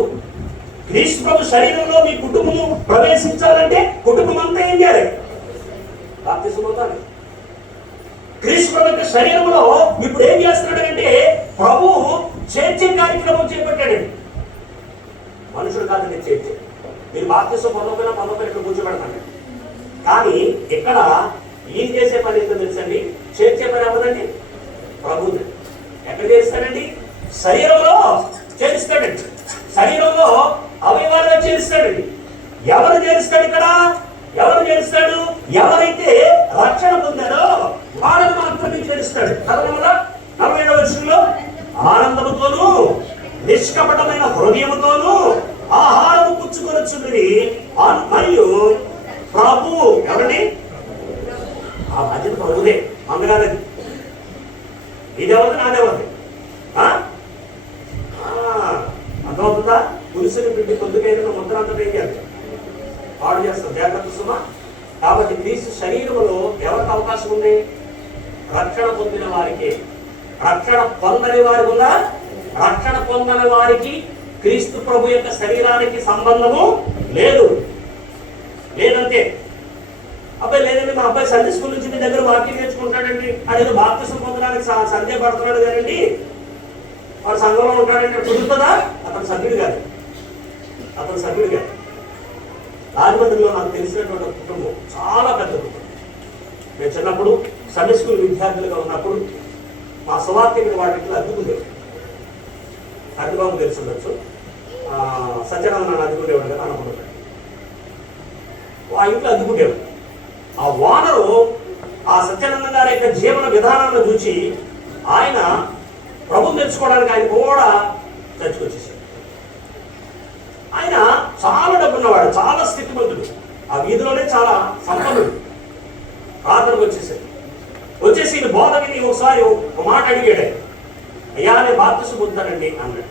క్రీస్తు ప్రభు శరీరంలో మీ కుటుంబము ప్రవేశించాలంటే కుటుంబం అంతా ఏం చేయాలి? బాప్తిస్మం పొందాలి. క్రీస్తు ప్రభు శరీరంలో ఇప్పుడు ఏం చేస్తున్నాడంటే ప్రభు చేర్చే కార్యక్రమం చేపట్టాడండి. మనుషుడు కాదండి చేర్చే. మీరు బాప్తిస్మం పొందకపోయినా ఇక్కడ కూర్చోబెడతాను. కానీ ఇక్కడ ఏం చేసే పని ఏంటో తెలుసండి? చేర్చే పని అవ్వదండి, ప్రభుత్వం. ఎక్కడ చేస్తాడండి? శరీరంలో చేరుస్తాడండి. శరీరంలో అవయవాలుగా చేరుస్తాడండి. ఎవరు చేరుస్తాడు ఇక్కడ? ఎవరు చేరుస్తాడు? ఎవరైతే రక్షణ పొందారో వాళ్ళని మాత్రమే చేరుస్తాడు. 47వ వచనంలో ఆనందముతోనూ నిష్కపటమైన హృదయముతోనూ ఆహారము పుచ్చుకొనొచ్చున్నది మరియు ప్రభు ఎవరిని? ఆ బాధ్యత ప్రభుదే, అందగానది. ఇదేవద్దు నాదేవద్దు. అర్థమవుతుందా? పురుషుని బిడ్డ కొద్దికైనా ముద్రంతా వేయాలి, పాడు చేస్తాం. జాగ్రత్త సుమా. కాబట్టి క్రీస్తు శరీరంలో ఎవరికి అవకాశం ఉంది? రక్షణ పొందిన వారికి. రక్షణ పొందని వారికి ఉందా? రక్షణ పొందని వారికి క్రీస్తు ప్రభు యొక్క శరీరానికి సంబంధము లేదు, లేదంతే. అబ్బాయి లేదండి, మా అబ్బాయి సండే స్కూల్ నుంచి మీ దగ్గర వాక్యం నేర్చుకుంటాడండి, అదేదో బాప్తిసం పొందడానికి సందేహపడుతున్నాడు కదండి, వాడు సంఘంలో ఉంటాడంటే కుదురుతుందా? అతను సభ్యుడు కాదు, అతను సభ్యుడు కాదు. రాజమండ్రిలో నాకు తెలిసినటువంటి కుటుంబం చాలా పెద్ద కుటుంబం. నేను చిన్నప్పుడు సండే స్కూల్ విద్యార్థులుగా ఉన్నప్పుడు మా సువార్తికుడు వాటి ఇంట్లో అద్దుకుండేవాడు. అడ్డుబాబు తెలిసి ఉండొచ్చు, సత్యనారాయణ అద్దుకుండేవాడు కదా అనుకుంటాడు. ఆ ఇంట్లో అద్దుకుండేవాడు. ఆ ఓనరు ఆ సత్యానంద గారి యొక్క జీవన విధానాన్ని చూసి ఆయన ప్రభుని తెలుసుకోవడానికి ఆయన కూడా చర్చకు వచ్చేసాడు. ఆయన చాలా డబ్బున్నవాడు, చాలా స్థితిమంతుడు, ఆ వీధిలోనే చాలా సంపన్నుడు. ప్రార్థనకు వచ్చేసాడు. వచ్చేసి ఈయన బోధకుని ఒకసారి ఒక మాట అడిగాడు. అయ్యా నేను బాప్తిసం పొందుతానండి అన్నాడు.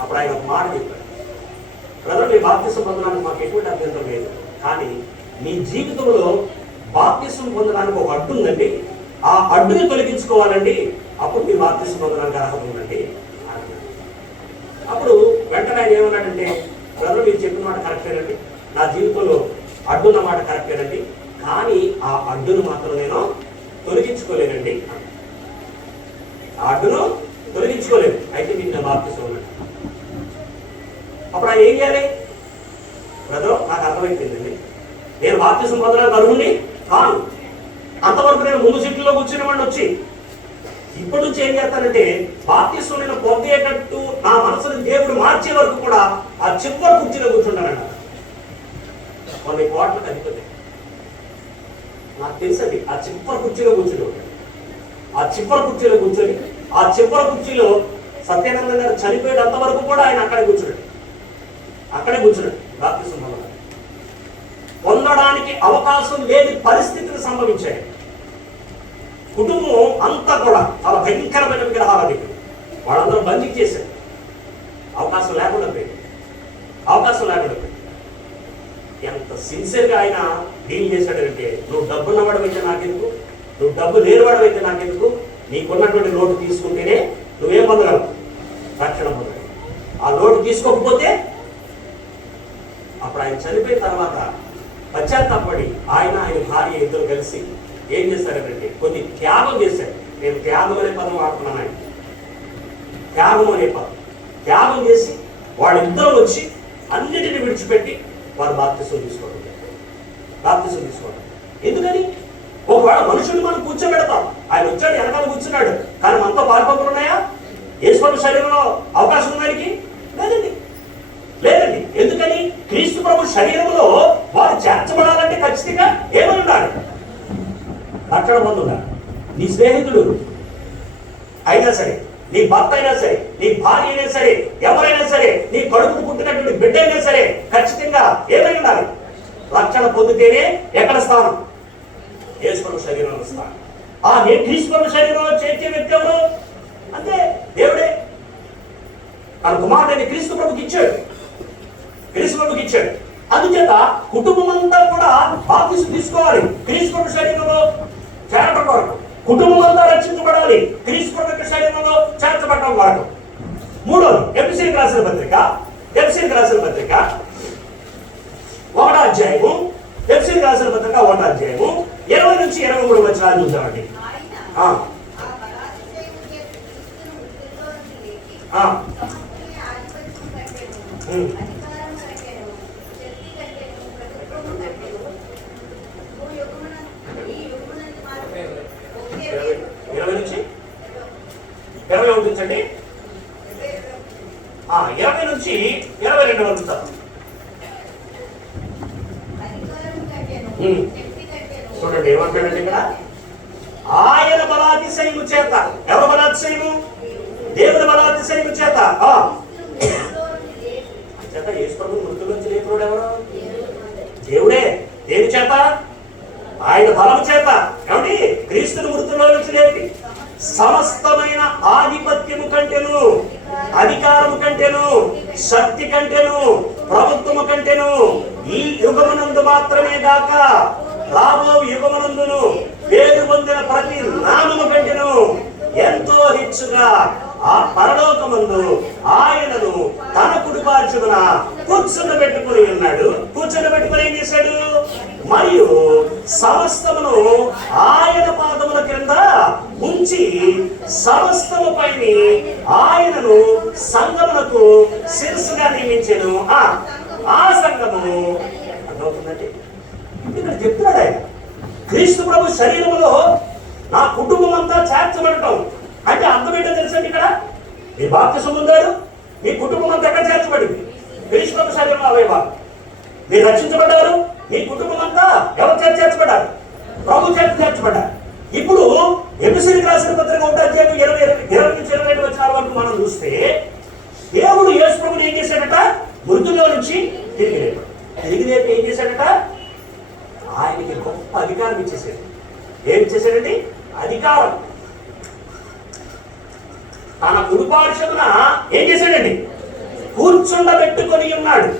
అప్పుడు ఆయన ఒక మాట చెప్పాడు, బ్రదర్ మీ బాప్తిసం పొందడానికి మాకు ఎటువంటి అభ్యంతరం లేదు, కానీ నీ జీవితంలో బాప్తిసం పొందడానికి ఒక అడ్డు ఉందండి, ఆ అడ్డుని తొలగించుకోవాలండి, అప్పుడు మీ బాప్తిసం పొందడానికి అర్హత ఉందండి అన్నాడు. అప్పుడు వెంటనే ఆయన ఏమన్నాడంటే, బ్రదర్ మీరు చెప్పిన మాట కరెక్టేనండి, నా జీవితంలో అడ్డున్న మాట కరెక్టేనండి, కానీ ఆ అడ్డును మాత్రం నేను తొలగించుకోలేనండి. ఆ అడ్డును తొలగించుకోలేదు, అయితే మీకు నేను బాప్తిసం ఉన్నాను. అప్పుడు ఆయన ఏం చేయాలి? బ్రదర్ నాకు అర్థమైపోయిందండి, నేను బాప్తిసం పొందడానికి అర్హుణ్ణి కాను, అంతవరకు నేను ముందు సీట్లో కూర్చునే వాడిని వచ్చి ఇప్పటి నుంచి ఏం చేస్తానంటే బాప్తిసం నేను పొందేటట్టు నా మనసుని దేవుడు మార్చే వరకు కూడా ఆ చివరి కుర్చీలో కూర్చుంటానంట. కొన్ని కోట్లకు అధిపతి నాకు తెలుసండి, ఆ చివరి కుర్చీలో కూర్చుని ఉంటాడు. ఆ చివరి కుర్చీలో కూర్చొని ఆ చివరి కుర్చీలో సత్యానంద గారు చనిపోయేటంత వరకు కూడా ఆయన అక్కడే కూర్చున్నాడు, అక్కడే కూర్చున్నాడు. బాప్తిసం పొందడానికి అవకాశం లేని పరిస్థితులు సంభవించాయి. కుటుంబం అంతా కూడా చాలా భయంకరమైన విగ్రహాలు వాళ్ళందరూ బందీ చేశారు. అవకాశం లేకుండా పోయింది, అవకాశం లేకుండా పోయింది. ఎంత సిన్సియర్గా ఆయన డీల్ చేశాడంటే, నువ్వు డబ్బున్నవాడవైతే నాకెందుకు, నువ్వు డబ్బు లేనివాడవైతే నాకెందుకు, నీకున్నటువంటి లోటు తీసుకుంటేనే నువ్వేం పొందగలవు? రక్షణ పొందగలవు. ఆ లోటు తీసుకోకపోతే అప్పుడు ఆయన చనిపోయిన తర్వాత పశ్చాత్తాపడి ఆయన భార్య ఇద్దరు కలిసి ఏం చేశారంటే కొన్ని త్యాగం చేశారు. నేను త్యాగం అనే పదం వాడుతున్నాను. ఆయన త్యాగం అనే పదం త్యాగం చేసి వాళ్ళిద్దరూ వచ్చి అన్నిటిని విడిచిపెట్టి వారు బాప్తిసం తీసుకోవడం. బాప్తిసం తీసుకోవడం ఎందుకని? ఒకవేళ మనుషులు మనం కూర్చోబెడతాం, ఆయన వచ్చాడు వెనకాల కూర్చున్నాడు, కానీ మనతో పాల్పంపులు ఉన్నాయా? యేసు శరీరంలో అవకాశం ఉన్నానికి లేదండి, లేదండి. ఎందుకని? క్రీస్తు ప్రభు శరీరంలో వారు చేర్చబడాలంటే ఖచ్చితంగా ఏమని ఉండాలి? రక్షణ పొందుండాలి. నీ స్నేహితుడు అయినా సరే, నీ భర్త అయినా సరే, నీ భార్య అయినా సరే, ఎవరైనా సరే, నీ కడుపు పుట్టినటువంటి బిడ్డ అయినా సరే ఖచ్చితంగా ఏమై ఉండాలి? రక్షణ పొందితేనే ఎక్కడ స్థానం? యేసు ప్రభు శరీరంలో స్థానం. ఆ క్రీస్తు ప్రభు శరీరంలో చేర్చే వ్యక్తి ఎవరు? అంతే, దేవుడే. తన కుమారుడిని క్రీస్తు ప్రభుకి ఇచ్చాడు, క్రీస్తు ప్రభుకి ఇచ్చాడు. అందుచేత కుటుంబం అంతా కూడా బాప్తిసం తీసుకోవాలి క్రీస్తు ప్రభు శరీరంలో చేరటం వరకు. కుటుంబం అంతా రక్షించబడాలి క్రీస్తు ప్రభు శరీరంలో చేర్చబడటం వరకు. మూడోది ఎఫెసీయులకు రాసిన పత్రిక, ఎఫెసీయులకు రాసిన పత్రిక 1వ అధ్యాయము, ఎఫెసీయులకు రాసిన పత్రిక 1వ అధ్యాయము 20 నుంచి 23 వచనాలు చూద్దామండి. ఉంచండి. 20 నుంచి 22 వరకు చదువు. చూడండి ఏమంటాడండి ఇక్కడ, ఆయన బలాతిశయము చేత. ఎవరు బలాతిశయము? దేవుని బలాతిశయము చేత. చేత యేసు ప్రభువు మృతుల నుంచి లేపుడు ఎవరు? దేవుడే. దేని చేత? ఆయన బలము చేత. ఏమండి? క్రీస్తుని మృతుల నుంచి లేపి సమస్తమైన ఆధిపత్యము కంటేను, అధికారము కంటేను, శక్తి కంటేను, ప్రభుత్వము కంటేను ఈ యుగమునందు మాత్రమే గాక రాబో యుగమునందును పేరు పొందిన ప్రతి నామము కంటేను ఎంతో హెచ్చుగా ఆ పరలోకమందు ఆయనను తన కుడిపార్శ్వమున కూర్చుండబెట్టుకుని ఉన్నాడు. కూర్చుండబెట్టుకుని ఏం చేశాడు? మరియు సమస్తమును ఆయన పాదముల క్రింద ఉంచి సమస్తము పైన ఆయనను సంఘములకు శిరస్సుగా నియమించెను. ఆ సంఘము అర్థమవుతుందండి. ఇక్కడ చెప్తున్నాడు ఆయన, క్రీస్తు ప్రభు శరీరములో నా కుటుంబం అంతా చేర్చబడటం అంటే అర్థం ఏంటో తెలుసండి. ఇక్కడ మీ బాప్తిసం పొందారు, మీ కుటుంబం అంతా ఎక్కడ చేర్చబడింది? క్రీస్తు ప్రభు శరీరంలో అవయవాలు. మీరు రక్షించబడ్డారు, మీ కుటుంబం అంతా ఎవరి చేత చేర్చబడ్డారు? ప్రభు చేత చేర్చబడ్డారు. ఇప్పుడు ఎఫెసీయులకు రాసిన పత్రిక 1:20-22 వచనాల వరకు మనం చూస్తే దేవుడు యేసు ప్రభువుని ఏం చేశాడట? మృతుల్లో నుంచి తిరిగి లేపాడు. తిరిగి లేపి ఏం చేశాడట? ఆయనకి గొప్ప అధికారం ఇచ్చేసాడు. ఏం ఇచ్చేసాడండి? అధికారం. తన కుడిపార్శ్వమున ఏం చేశాడండి? కూర్చుండబెట్టుకొని ఉన్నాడు.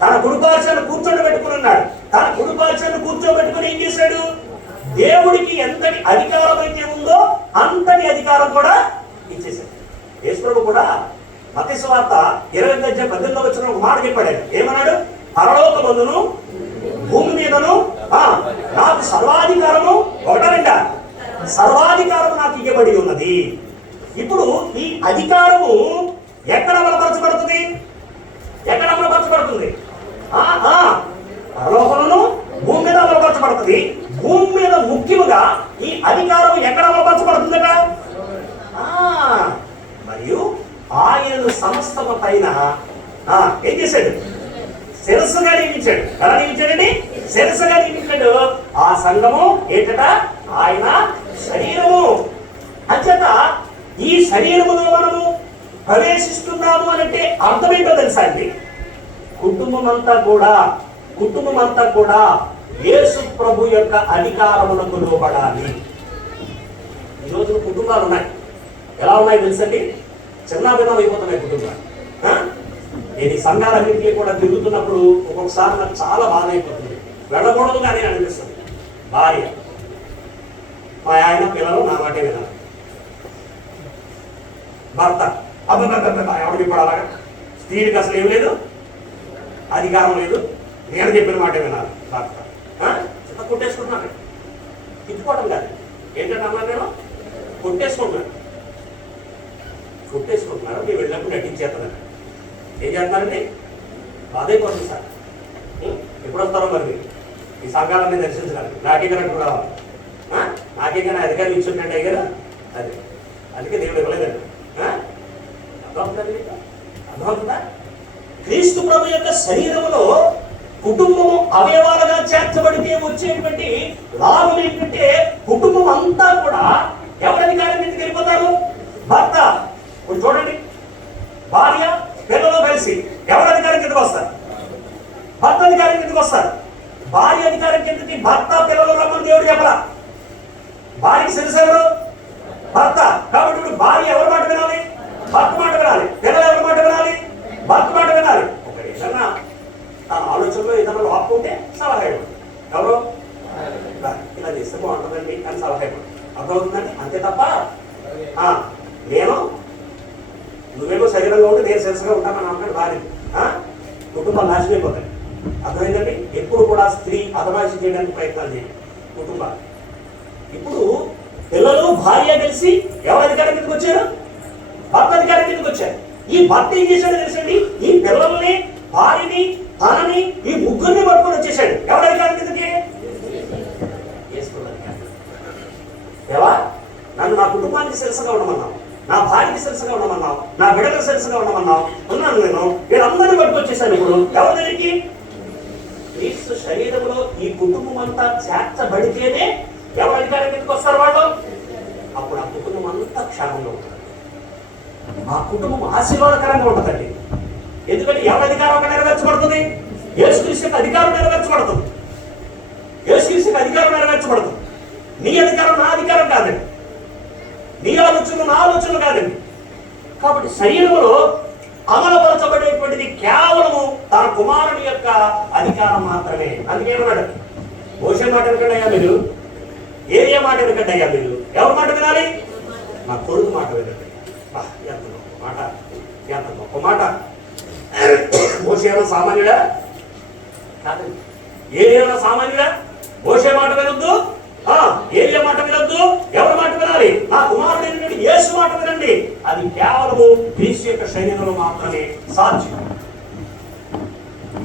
తన కుడిపార్శ్వను కూర్చోబెట్టుకుని ఉన్నాడు. తన కుడిపార్శ్వను కూర్చోబెట్టుకుని ఏం చేశాడు? దేవుడికి ఎంతటి అధికారం అయితే ఉందో అంతటి అధికారం కూడా ఇచ్చేశాడు. యేసు ప్రభు కూడా మత్తయి సువార్త 20:18 వచ్చిన ఒక మాట చెప్పాడు. ఏమన్నాడు? పరలోకమందును భూమి మీదను నాకు సర్వాధికారము, ఒకటంట సర్వాధికారము నాకు ఇవ్వబడి ఉన్నది. ఇప్పుడు ఈ అధికారము ఎక్కడ అమలుపరచబడుతుంది? ఎక్కడ అమలుపరచబడుతుంది? పరలోకమును భూమి మీద అమలుపరచబడుతుంది. భూమి మీద ముఖ్యముగా ఈ అధికారం ఎక్కడ అమలుపరచబడుతుందట? మరియు ఆయనను సమస్తము పైన ఏం చేశాడు? శిరస్సుగా నియమించాడు. ఎలా నియమించాడండి? శిరస్సుగా నియమించాడు. ఆ సంఘము ఏంటట? ఆయన శరీరము. అంచేత ఈ శరీరములో మనము ప్రవేశిస్తున్నాము అంటే అర్థం ఏంటో తెలుసా అండి? కుటుంబం అంతా కూడా యేసు ప్రభు యొక్క అధికారములకు లోబడాలి. ఈరోజు కుటుంబాలు ఉన్నాయి. ఎలా ఉన్నాయి తెలుసండి? చిన్న భిన్నం అయిపోతున్నాయి కుటుంబాలు. నేను ఈ సంఘాలన్నింటినీ కూడా తిరుగుతున్నప్పుడు ఒక్కొక్కసారి నాకు చాలా బాధ అయిపోతుంది. వెళ్ళకూడదు కానీ అనిపిస్తుంది. భార్య, మా ఆయన, పిల్లలు నా మాటే వినాలి. భర్త ఎవరు చెప్పాడు అలాగా? స్త్రీకి అసలు ఏం లేదు, అధికారం లేదు, నేను చెప్పిన మాట వినాలి. భర్త చిన్న కొట్టేసుకుంటున్నాను. తిప్పుకోవడం కాదు. ఏంటంటే అన్నా నేను కొట్టేసుకుంటున్నాను. మీరు వెళ్ళినప్పుడు నటించేస్తానండి. ఏం చేస్తున్నారండి? బాధైపోతుంది సార్. ఎప్పుడు వస్తారో మరి మీరు ఈ సంఘాలన్నీ దర్శించడానికి? నాకే కరెక్ట్ రావాలి. నాకే కానీ అధికారం ఇచ్చుంటే అయ్యారు. అది అందుకే దేవుడు ఇవ్వలేదండి. అర్థమవుతుందా? క్రీస్తు ప్రభు యొక్క శరీరములో కుటుంబము అవయవాలుగా చేర్చబడితే వచ్చేటువంటి లాభం ఏంటంటే కుటుంబం అంతా కూడా ఎవరి అధికారం కిందకి వెళ్ళిపోతారు? భర్త. ఇప్పుడు చూడండి, భార్య పిల్లలు కలిసి ఎవరి అధికారం కిందకు వస్తారు? భర్త అధికారం కిందకు వస్తారు. భార్య అధికారం కిందకి భర్త పిల్లలు రమ్మని దేవుడు చెప్పరా? భార్యకి శిరస్సు ఎవరు? భర్త. కాబట్టి ఇప్పుడు భార్య ఎవరి మాట వినాలి? భర్త మాట వినాలి. పిల్లలు ఎవరి మాట వినాలి? భర్త మాట వినాలి. ఒక ఏదన్నా తన ఆలోచనలో ఏదైనా లోపం ఉంటే సలహా ఇవ్వండి. ఎవరు? ఇలా చేస్తే బాగుంటుందండి అని సలహా ఇవ్వండి. అర్థమవుతుందండి? అంతే తప్ప నువ్వేమో శరీరంలో ఉంటే నేను శిరస్సుగా ఉంటానని అన్నాడు భార్య. కుటుంబాలు నాశనమైపోతాయి. అర్థమైందండి? ఎప్పుడు కూడా స్త్రీ అధమాయిషి చేయడానికి ప్రయత్నాలు చేయండి కుటుంబాలు. ఇప్పుడు పిల్లలు భార్య కలిసి ఎవరి అధికారం కిందకి వచ్చారు? భర్త అధికారం కిందకి వచ్చారు. ఈ భర్త ఏం చేశాడో తెలుసండి? ఈ పిల్లల్ని, భార్యని, తనని, ఈ ముగ్గురిని పట్టుకొని వచ్చేసాడు. ఎవరి అధికారం కిందకి? దేవా, నన్ను నా కుటుంబానికి శిరస్సుగా ఉండమన్నావు, నా భార్యకి శిరస్సుగా ఉండమన్నావు, నా బిడ్డల సరస్సుగా ఉన్నాను నేను, వీళ్ళందరినీ పట్టుకొచ్చేసాను. ఇప్పుడు ఎవరి దగ్గరికి? క్రీస్తు శరీరంలో ఈ కుటుంబం అంతా చేర్చబడితేనే ఎవరి అధికారం కిందకి వస్తారు వాళ్ళు. అప్పుడు ఆ కుటుంబం అంతా క్షేమంగా ఉంటుంది, ఆ కుటుంబం ఆశీర్వాదకరంగా ఉంటుందండి. ఎందుకంటే ఎవరి అధికారం అక్కడ నెరవేర్చబడుతుంది? యేసుక్రీస్తు అధికారం నెరవేర్చబడుతుంది. యేసుక్రీస్తు అధికారం నెరవేర్చబడుతుంది. నీ అధికారం నా అధికారం కాదండి, నీ ఆలోచనలు నా ఆలోచనలు కాదండి. కాబట్టి శరీరంలో అమలుపరచబడేటువంటిది కేవలము తన కుమారుని యొక్క అధికారం మాత్రమే. అందుకేమన్నాడు? మోషే మాట వినకడయ్యా మీరు, ఏరియా మాట వినకడయ్యా మీరు, ఎవరి మాట వినాలి? నా కొడుకు మాట వినండి. ఎంత గొప్ప మాట, ఎంత గొప్ప మాట. మోషే ఏమో సామాన్యుడా కాదండి, ఏరియా సామాన్యుడా? మోషే మాట వినొద్దు, ఏరియా మాట వినొద్దు. ఎవరి మాట వినాలి? నా కుమారుడు యేసు మాట వినండి. అది కేవలము క్రీస్తు యొక్క శరీరంలో మాత్రమే సాధ్యం.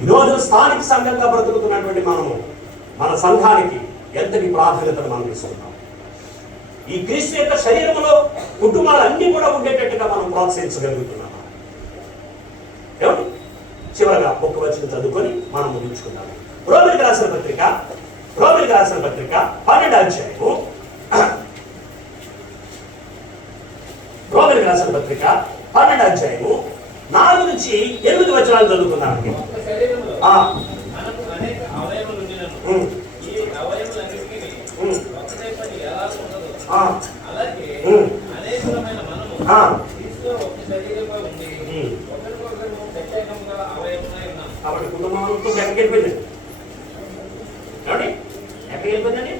ఈరోజు స్థానిక సంఘంగా బ్రతుకుతున్నటువంటి మనము మన సంఘానికి ఎంతటి ప్రాధాన్యతను మనం ఇస్తున్నాం. ఈ క్రీస్తు యొక్క శరీరంలో కుటుంబాలన్నీ కూడా ఉండేటట్టుగా మనం ప్రోత్సహించగలుగుతున్నాం. చివరగా ఒక్క వచనం చదువుకొని మనం ముగించుకుందాం. రోమిలికి రాసిన పత్రిక 12వ అధ్యాయము, రోమిలికి రాసిన పత్రిక 12వ అధ్యాయము 4 నుంచి 8 వచనాలు చదువుకున్నామండి. కాబట్టి కుటుంబంతో ఎక్కడికి వెళ్ళిపోయింది? ఎక్కడికి వెళ్ళిపోయిందండి?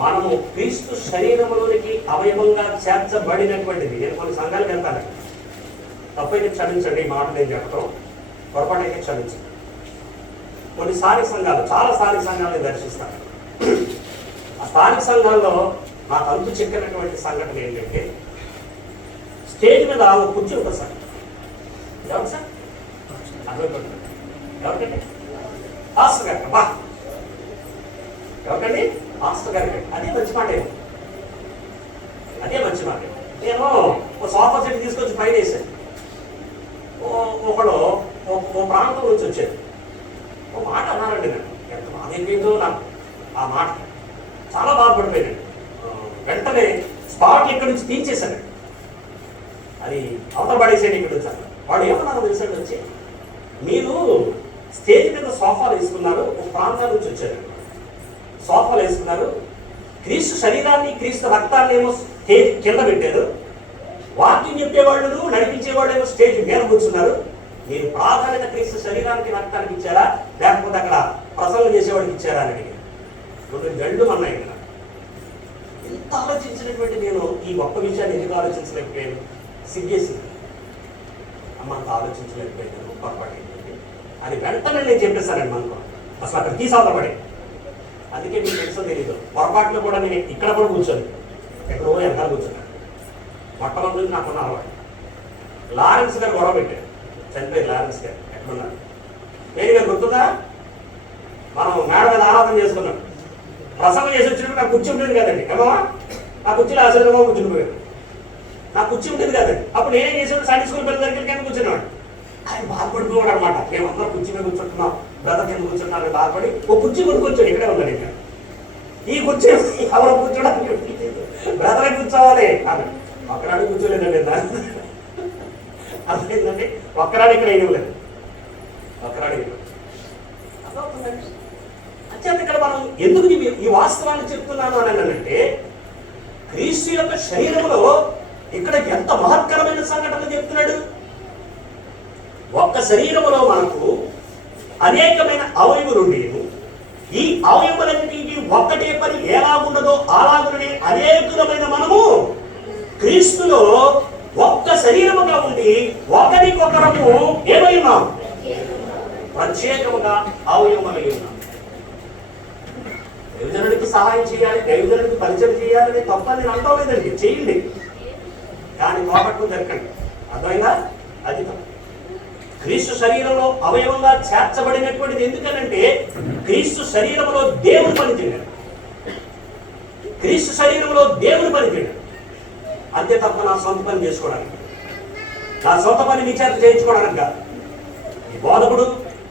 మనము క్రీస్తు శరీరంలోనికి అవయవంగా చేర్చబడినటువంటిది. నేను కొన్ని సంఘాలకు వెళ్తాను, తప్పైతే క్షమించండి, ఈ మాట నేను చెప్పడం పొరపాటు అయితే క్షమించండి. కొన్ని స్థానిక సంఘాలు, చాలా స్థానిక సంఘాలను దర్శిస్తాను. ఆ స్థానిక సంఘాల్లో నాకు అంతు చిక్కినటువంటి సంఘటన ఏంటంటే, స్టేజ్ మీద ఒక కుర్చీ ఉంటుంది సార్. ఎవరు సార్? ఎవరికంటే? పాస్టర్ గారికి. బా, ఎవరికండి? పాస్టర్ గారికి. అదే మంచి మాట, అదే మంచి మాట. నేను ఒక సోఫా సెట్ తీసుకొచ్చి పైన వేసాను. ఒకడు ఓ ప్రాంతం నుంచి వచ్చాడు, ఓ మాట అన్నారండి. నేను ఎంత బాధ అయిపోయిందో నాకు ఆ మాట, చాలా బాధపడిపోయానండి. వెంటనే స్పాట్ ఇక్కడి నుంచి తీయించేశాను, అది అవతల పడేసేయండి ఇక్కడ వచ్చాను. వాడు ఏమన్నారో తెలిసాడు, వచ్చి మీరు స్టేజ్ మీద సోఫాలు వేసుకున్నారు, ఒక ప్రాంతాల నుంచి వచ్చారు, సోఫాలు వేసుకున్నారు, క్రీస్తు శరీరాన్ని క్రీస్తు రక్తాన్ని ఏమో స్టేజ్ కింద పెట్టారు, వాకింగ్ చెప్పేవాళ్ళు నడిపించేవాళ్ళు ఏమో స్టేజ్ మీద కూర్చున్నారు. మీరు ప్రాధాన్యత క్రీస్తు శరీరానికి రక్తానికి ఇచ్చారా, లేకపోతే అక్కడ ప్రసంగం చేసేవాడికి ఇచ్చారా అని అడిగారు. 2 గంటలు అన్నాయి కదా. ఎంత ఆలోచించినటువంటి నేను ఈ గొప్ప విషయాన్ని ఎందుకు ఆలోచించలేకపోయాను? సిగ్గేసింది, అమ్మ అంత ఆలోచించలేకపోయాను, పొరపాటు అని వెంటనే నేను చెప్పేశానండి. మనకు అసలు అక్కడ తీసాపడే. అందుకే మీకు తెలుసో తెలీదు, పొరపాటులో కూడా నేను ఇక్కడ కూడా కూర్చోను, ఎక్కడో వెనకాల కూర్చున్నాను. మొట్టమొదటి నాకున్న అలవాటు. లారెన్స్ గారు గొడవ పెట్టారు, చనిపోయారు లారెన్స్ గారు. ఎక్కడున్నారు? పేరు గారు గుర్తుందా? మనం మేడ మీద ఆరాధన చేసుకున్నాం, ప్రసంగం చేసి వచ్చినప్పుడు నాకు కుర్చీ ఉండేది కదండి. ఏమో ఆ కుర్చీలో ఆశ్రమో కూర్చునిపోయాడు, నాకు కుర్చీ ఉండేది కదండి. అప్పుడు నేనేం చేసేవాడు, సండే స్కూల్ పిల్లల దగ్గరికి కింద కూర్చున్నాడు. ఆయన బాధపడిపోవాడు అనమాట. మేము అందరూ కుర్చీ మీద కూర్చుంటున్నాం, బ్రదర్ కింద కూర్చుంటున్నాను బాధపడి ఓ కుర్చీ కొనుక్కొచ్చాడు. ఇక్కడే ఉన్నాడు. ఇంకా ఈ కుర్చీ ఎవరో కూర్చోడానికి, బ్రదరే కూర్చోవాలి అని ఒక్కరాడు కూర్చోలేదండి. అర్థమైందండి? ఒక్కరాడు ఇక్కడ వేయలేదు, ఒక్కరాడు వేయలేదు. అర్థమవుతుందండి? అంచేత ఇక్కడ మనం ఎందుకు ఈ వాస్తవాన్ని చెప్తున్నాను అని అంటే, క్రీస్తు యొక్క శరీరంలో ఇక్కడ ఎంత మహత్కరమైన సంఘటన చెప్తున్నాడు. ఒక్క శరీరములో మనకు అనేకమైన అవయవులు ఉండేవి. ఈ అవయవులన్నిటికీ ఒక్కటే పని ఎలాగున్నదో అలాగునే అనేకమైన మనము క్రీస్తులో ఒక్క శరీరముగా ఉండి ఒకరికొకరము ఏమై ఉన్నాం? ప్రత్యేకముగా అవయవమై ఉన్నాం. దైవజనుడికి సహాయం చేయాలి, దైవజనుడికి పరిచయం చేయాలని తప్ప నేను అంటాం లేదండి, చేయండి, కానీ పోగొట్టుకుని జరగండి. అర్థమైందా? అది తప్ప. క్రీస్తు శరీరంలో అవయవంగా చేర్చబడినటువంటిది ఎందుకనంటే, క్రీస్తు శరీరంలో దేవుడు పనిచేయడు, క్రీస్తు శరీరంలో దేవుడు పనిచేయడు. అంతే తప్ప నా సొంత పని చేసుకోవడానికి, నా సొంత పని మీ చేత చేయించుకోవడానికి కాదు. మీ బోధకుడు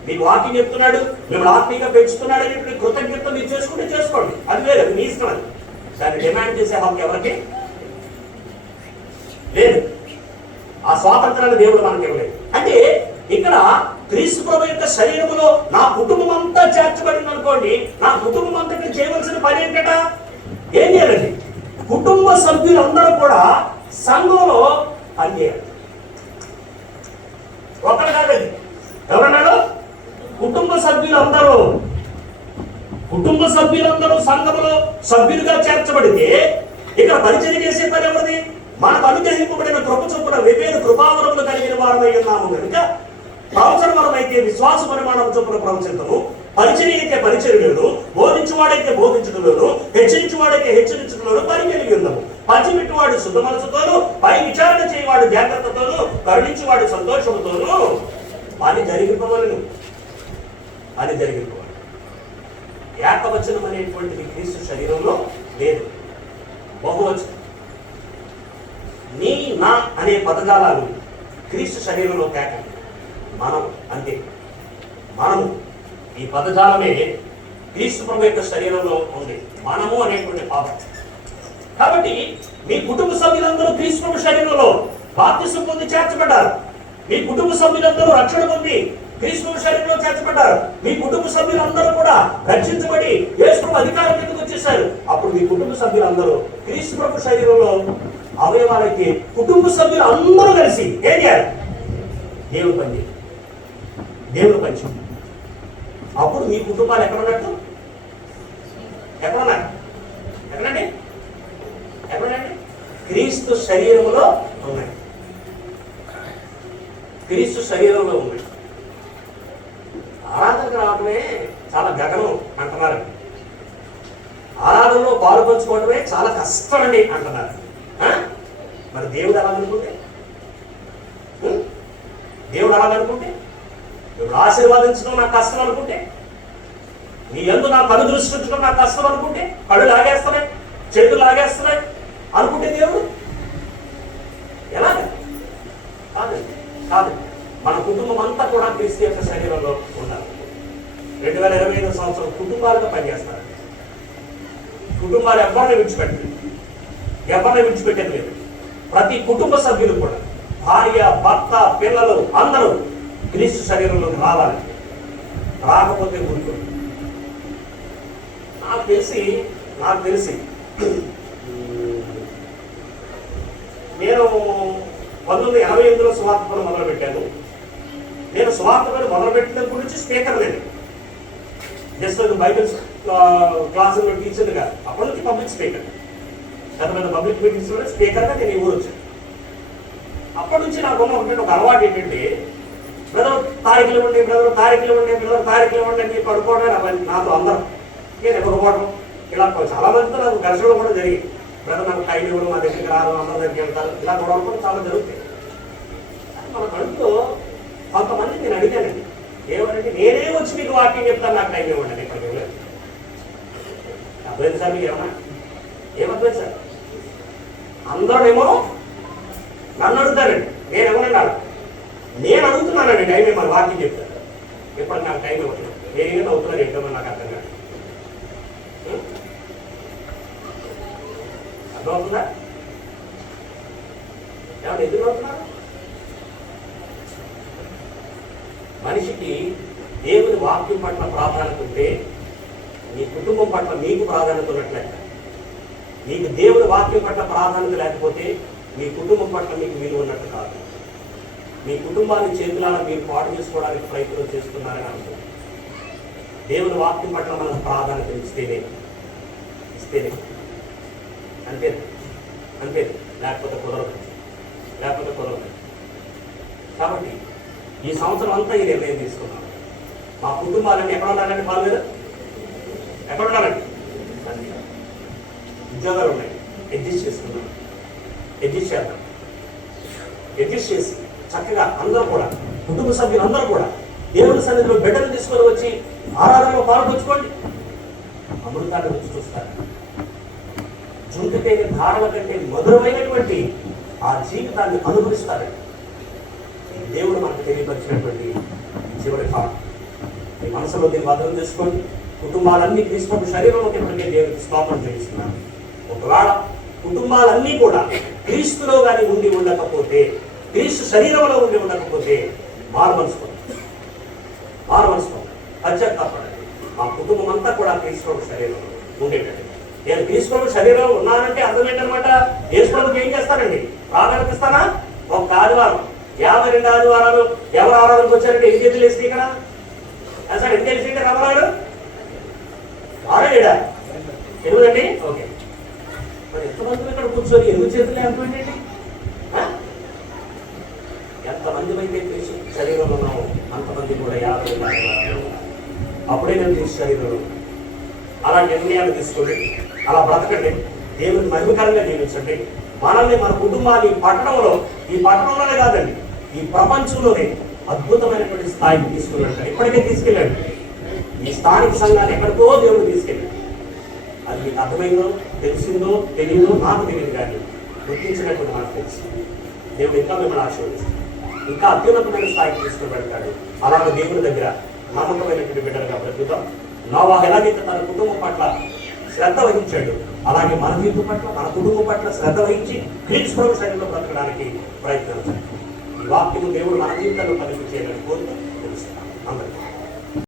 మీకు వాక్యం చెప్తున్నాడు, మిమ్మల్ని ఆత్మీయంగా పెంచుతున్నాడు అని కృతజ్ఞత మీరు చేసుకుంటే చేసుకోండి, అది వేరే, మీ ఇష్టం. అది దాన్ని డిమాండ్ చేసే హక్కు ఎవరికి లేదు. ఆ స్వాతంత్రాన్ని దేవుడు మనకి ఇవ్వలేదు. అంటే ఇక్కడ క్రీస్తు ప్రభు యొక్క శరీరంలో నా కుటుంబం అంతా చేర్చబడింది అనుకోండి, నా కుటుంబం అంతటి చేయవలసిన పని ఏంటట? ఏం చేయాలండి? కుటుంబ సభ్యులందరూ కూడా సంఘంలో పనిచేయాలి. ఒకరు కాదండి, ఎవరన్నాడు? కుటుంబ సభ్యులందరూ సంఘంలో సభ్యులుగా చేర్చబడితే ఇక్కడ పరిచయం చేసే పని ఎవరిది? మనకు అనుగ్రహింపబడిన కృప చొప్పున వేవేరు కృపావరములు కలిగిన వారమై ఉన్నాము కనుక ప్రవచనవరమైతే విశ్వాస పరిమాణం చొప్పున ప్రవచించము, పరిచర్య అయితే పరిచర్యలను, బోధించువాడైతే బోధించడంలోను, హెచ్చరించువాడైతే హెచ్చరించడంలోను పని కలిగి ఉందాము. పంచిపెట్టువాడు శుద్ధ మనసుతోను, పై విచారణ చేయవాడు జాగ్రత్తతోను, కరుణించువాడు సంతోషముతోను పని జరిగిపోవాలను. ఏకవచనం అనేటువంటిది క్రీస్తు శరీరంలో లేదు, బహువచనం. నీ నా అనే పదజాలాలు క్రీస్తు శరీరంలో కేకలు. మనం అంతే, మనము ఈ పదజాలమే క్రీస్తు ప్రభు యొక్క శరీరంలో ఉంది. మనము అనేటువంటి పాపం. కాబట్టి మీ కుటుంబ సభ్యులందరూ క్రీస్తు ప్రభు శరీరంలో బాప్తిసం పొంది చేర్చబడ్డారు. మీ కుటుంబ సభ్యులందరూ రక్షణ పొంది క్రీస్తు ప్రభు శరీరంలో చేర్చబడ్డారు. మీ కుటుంబ సభ్యులందరూ కూడా రక్షించబడి యేసు ప్రభు అధికారం కిందకు వచ్చేసారు. అప్పుడు మీ కుటుంబ సభ్యులందరూ క్రీస్తు ప్రభు శరీరంలో అవయవాలైతే కుటుంబ సభ్యులు అందరూ కలిసి ఏం చేయాలి? దేవుడు పని చేయాలి, దేవుడు పని చేయాలి. అప్పుడు మీ కుటుంబాలు ఎక్కడున్నట్టు? ఎక్కడున్నారు? ఎక్కడండి? క్రీస్తు శరీరంలో ఉన్నాయి. క్రీస్తు శరీరంలో ఉన్నాయి. ఆరాధనకు రావడమే చాలా గగనం అంటున్నారు. ఆరాధనలో పాల్పంచుకోవడమే చాలా కష్టం అండి అంటున్నారు. మరి దేవుడు అలాగనుకుంటే, ఇప్పుడు ఆశీర్వాదించడం నాకు కష్టం అనుకుంటే, నీ యందు నా కళ్ళు దృష్టించడం నాకు కష్టం అనుకుంటే, కళ్ళు లాగేస్తున్నాయి, చేతులు లాగేస్తున్నాయి అనుకుంటే దేవుడు ఎలాగ? కాదు. మన కుటుంబం అంతా కూడా క్రీస్తు యొక్క శరీరంలో ఉండాలి. 2025 సంవత్సరం కుటుంబాలుగా పనిచేస్తారు. కుటుంబాలు ఎవరిని విడిచిపెట్టేది లేదు. ప్రతి కుటుంబ సభ్యులు కూడా, భార్య, భర్త, పిల్లలు అందరూ క్రీస్తు శరీరంలోకి రావాలి. రాకపోతే ఊరుకోండి. నాకు తెలిసి నేను 1988లో సువార్త పని మొదలుపెట్టాను. నేను సువార్త పని మొదలుపెట్టినప్పటి నుంచి స్పీకర్ లేదు. జస్ట్ బైబిల్ క్లాసులో టీచర్గా, అప్పటి నుంచి పబ్లిక్ స్పీకర్. పెద్ద పబ్లిక్ మీటింగ్స్లో స్పీకర్గా నేను ఈ ఊరు వచ్చాను. అప్పటి నుంచి నాకు ఒక అలవాటు ఏంటంటే, బ్రదర్ తారీఖులు ఇవ్వండి అని పడుకోవడం నాతో అందరం నేను ఇవ్వకపోవడం. ఇలా చాలా మందితో నాకు ఘర్షణలు కూడా జరిగింది. బ్రదర్ నాకు టైం ఇవ్వడం, మా దగ్గరికి రాదు, అందరి దగ్గరికి వెళ్తారు, ఇలా గొడవలు కూడా చాలా జరుగుతాయి. మన కడుపులో కొంతమంది నేను అడిగానండి, ఏమనంటే నేనే వచ్చి మీకు వాక్యం చెప్తాను, నాకు టైం ఇవ్వండి అని. ఇప్పటికి ఇవ్వలేదు. అర్థమైంది సార్ మీకు ఏమర్థమైంది సార్? అందరూనేమో నన్ను అడుగుతానండి, నేను ఇవ్వనన్నాడు. నేను అడుగుతున్నానండి టైం ఏమన్నా వాక్యం చెప్తాను. ఎప్పుడు నాకు టైం ఇవ్వట్లేదు. నేనేగా అవుతున్నారు ఏంటో నాకు అర్థం కాదు. అర్థమవుతుందా? ఏమన్నా ఎందుకు అవుతున్నారు? మనిషికి దేవుని వాక్యం పట్ల ప్రాధాన్యత ఉంటే మీ కుటుంబం పట్ల మీకు ప్రాధాన్యత ఉన్నట్లే. మీకు దేవుని వాక్యం పట్ల ప్రాధాన్యత లేకపోతే మీ కుటుంబం పట్ల మీకు విలువ ఉన్నట్టు కాదు. మీ కుటుంబాన్ని చేతులారా మీరు పాటు చేసుకోవడానికి ప్రయత్నం చేస్తున్నారని అనుకో. దేవుని వాక్యం పట్ల మనకు ప్రాధాన్యత ఇస్తేనే అంతే, లేకపోతే కుదరదు. కాబట్టి ఈ సంవత్సరం అంతా ఈ నిర్ణయం తీసుకున్నాం. మా కుటుంబాలన్నీ ఎక్కడ ఉండాలంటే బాగాలేదు, ఎక్కడ ఉండాలండి? ఉద్యోగాలు ఉన్నాయి, అడ్జస్ట్ చేస్తున్నాం, అడ్జస్ట్ చేసి చక్కగా అందరూ కూడా, కుటుంబ సభ్యులందరూ కూడా దేవుని సన్నిధిలో బిడ్డలు తీసుకొని వచ్చి ఆరాధనలో పాల్గొంచుకోండి. అమృతాన్ని రుచి చూస్తారు. జుంటితేనే ధారల కంటే మధురమైనటువంటి ఆ జీవితాన్ని అనుభవిస్తారండి. దేవుడు మనకు తెలియపరిచినటువంటి చివరి పాఠం. మీ మనసులో దీన్ని భద్రం చేసుకోండి. కుటుంబాలన్నీ క్రీస్తు శరీరంలోకి ఇప్పటికే దేవుడికి స్తోత్రం చేస్తున్నాను. ఒకవేళ కుటుంబాలన్నీ కూడా క్రీస్తులో కానీ ఉండి ఉండకపోతే, క్రీస్తు శరీరంలో ఉండి ఉండకపోతే మారు మనసుకోండి, పశ్చాత్తాపడండి. మా కుటుంబం అంతా కూడా క్రీస్తు శరీరంలో ఉండేటట్టు. నేను క్రీస్తు శరీరంలో ఉన్నానంటే అర్థం ఏంటనమాట? యేసుప్రభుకి ఏం చేస్తానండి? ప్రాధాన్యత ఇస్తానా? ఒక ఆదివారం 52 ఆదివారాలు ఎవరు ఆరాధనకు వచ్చారంటే ఎన్ని చేతులు వేసి ఇక్కడ సార్ ఎన్ని తెలిసి రామరాడు ఆరాడా ఎందుకండి? ఓకే, మరి ఎంతమంది ఇక్కడ కూర్చొని 8 చేతులు ఎంతమంది? ఎంతమంది అయితే క్రీస్తు శరీరంలో ఉన్నామో అంతమంది కూడా 52 ఆదివారాలు. అప్పుడే నేను క్రీస్తు శరీరంలో అలా నిర్ణయాలు తీసుకోండి, అలా బ్రతకండి, దేవుని మహిమకరంగా జీవించండి. మనల్ని, మన కుటుంబాన్ని ఈ పట్టణంలోనే కాదండి, ఈ ప్రపంచంలోనే అద్భుతమైనటువంటి స్థాయికి తీసుకున్నాడు. ఇప్పటికే తీసుకెళ్ళాడు. ఈ స్థానిక సంఘాన్ని ఎక్కడికో దేవుడు తీసుకెళ్ళాడు. అది మీకు అర్థమైందో, తెలిసిందో, తెలియదో నాకు తెలియదు, కానీ గుర్తించినటువంటి మనకు తెలుసు. దేవుడు ఇంకా మిమ్మల్ని ఆశీర్వదిస్తాడు, ఇంకా అత్యున్నతమైన స్థాయికి తీసుకుని పెడతాడు. అలాగే దేవుని దగ్గర నమ్మకమైనటువంటి బిడ్డలుగా బ్రతుకుతాం. నోవాహు ఎలాగైతే తన కుటుంబం పట్ల శ్రద్ధ వహించాడు, అలాగే మన జీవితం పట్ల, మన కుటుంబం పట్ల శ్రద్ధ వహించి క్రీస్తు శరీరంలో బ్రతకడానికి ప్రయత్నించాలి. ఈ వాక్యము దేవుడు మన జీవితంలో పనిచేయాలని కోరుతూ తెలుస్తున్నాను అందరికీ.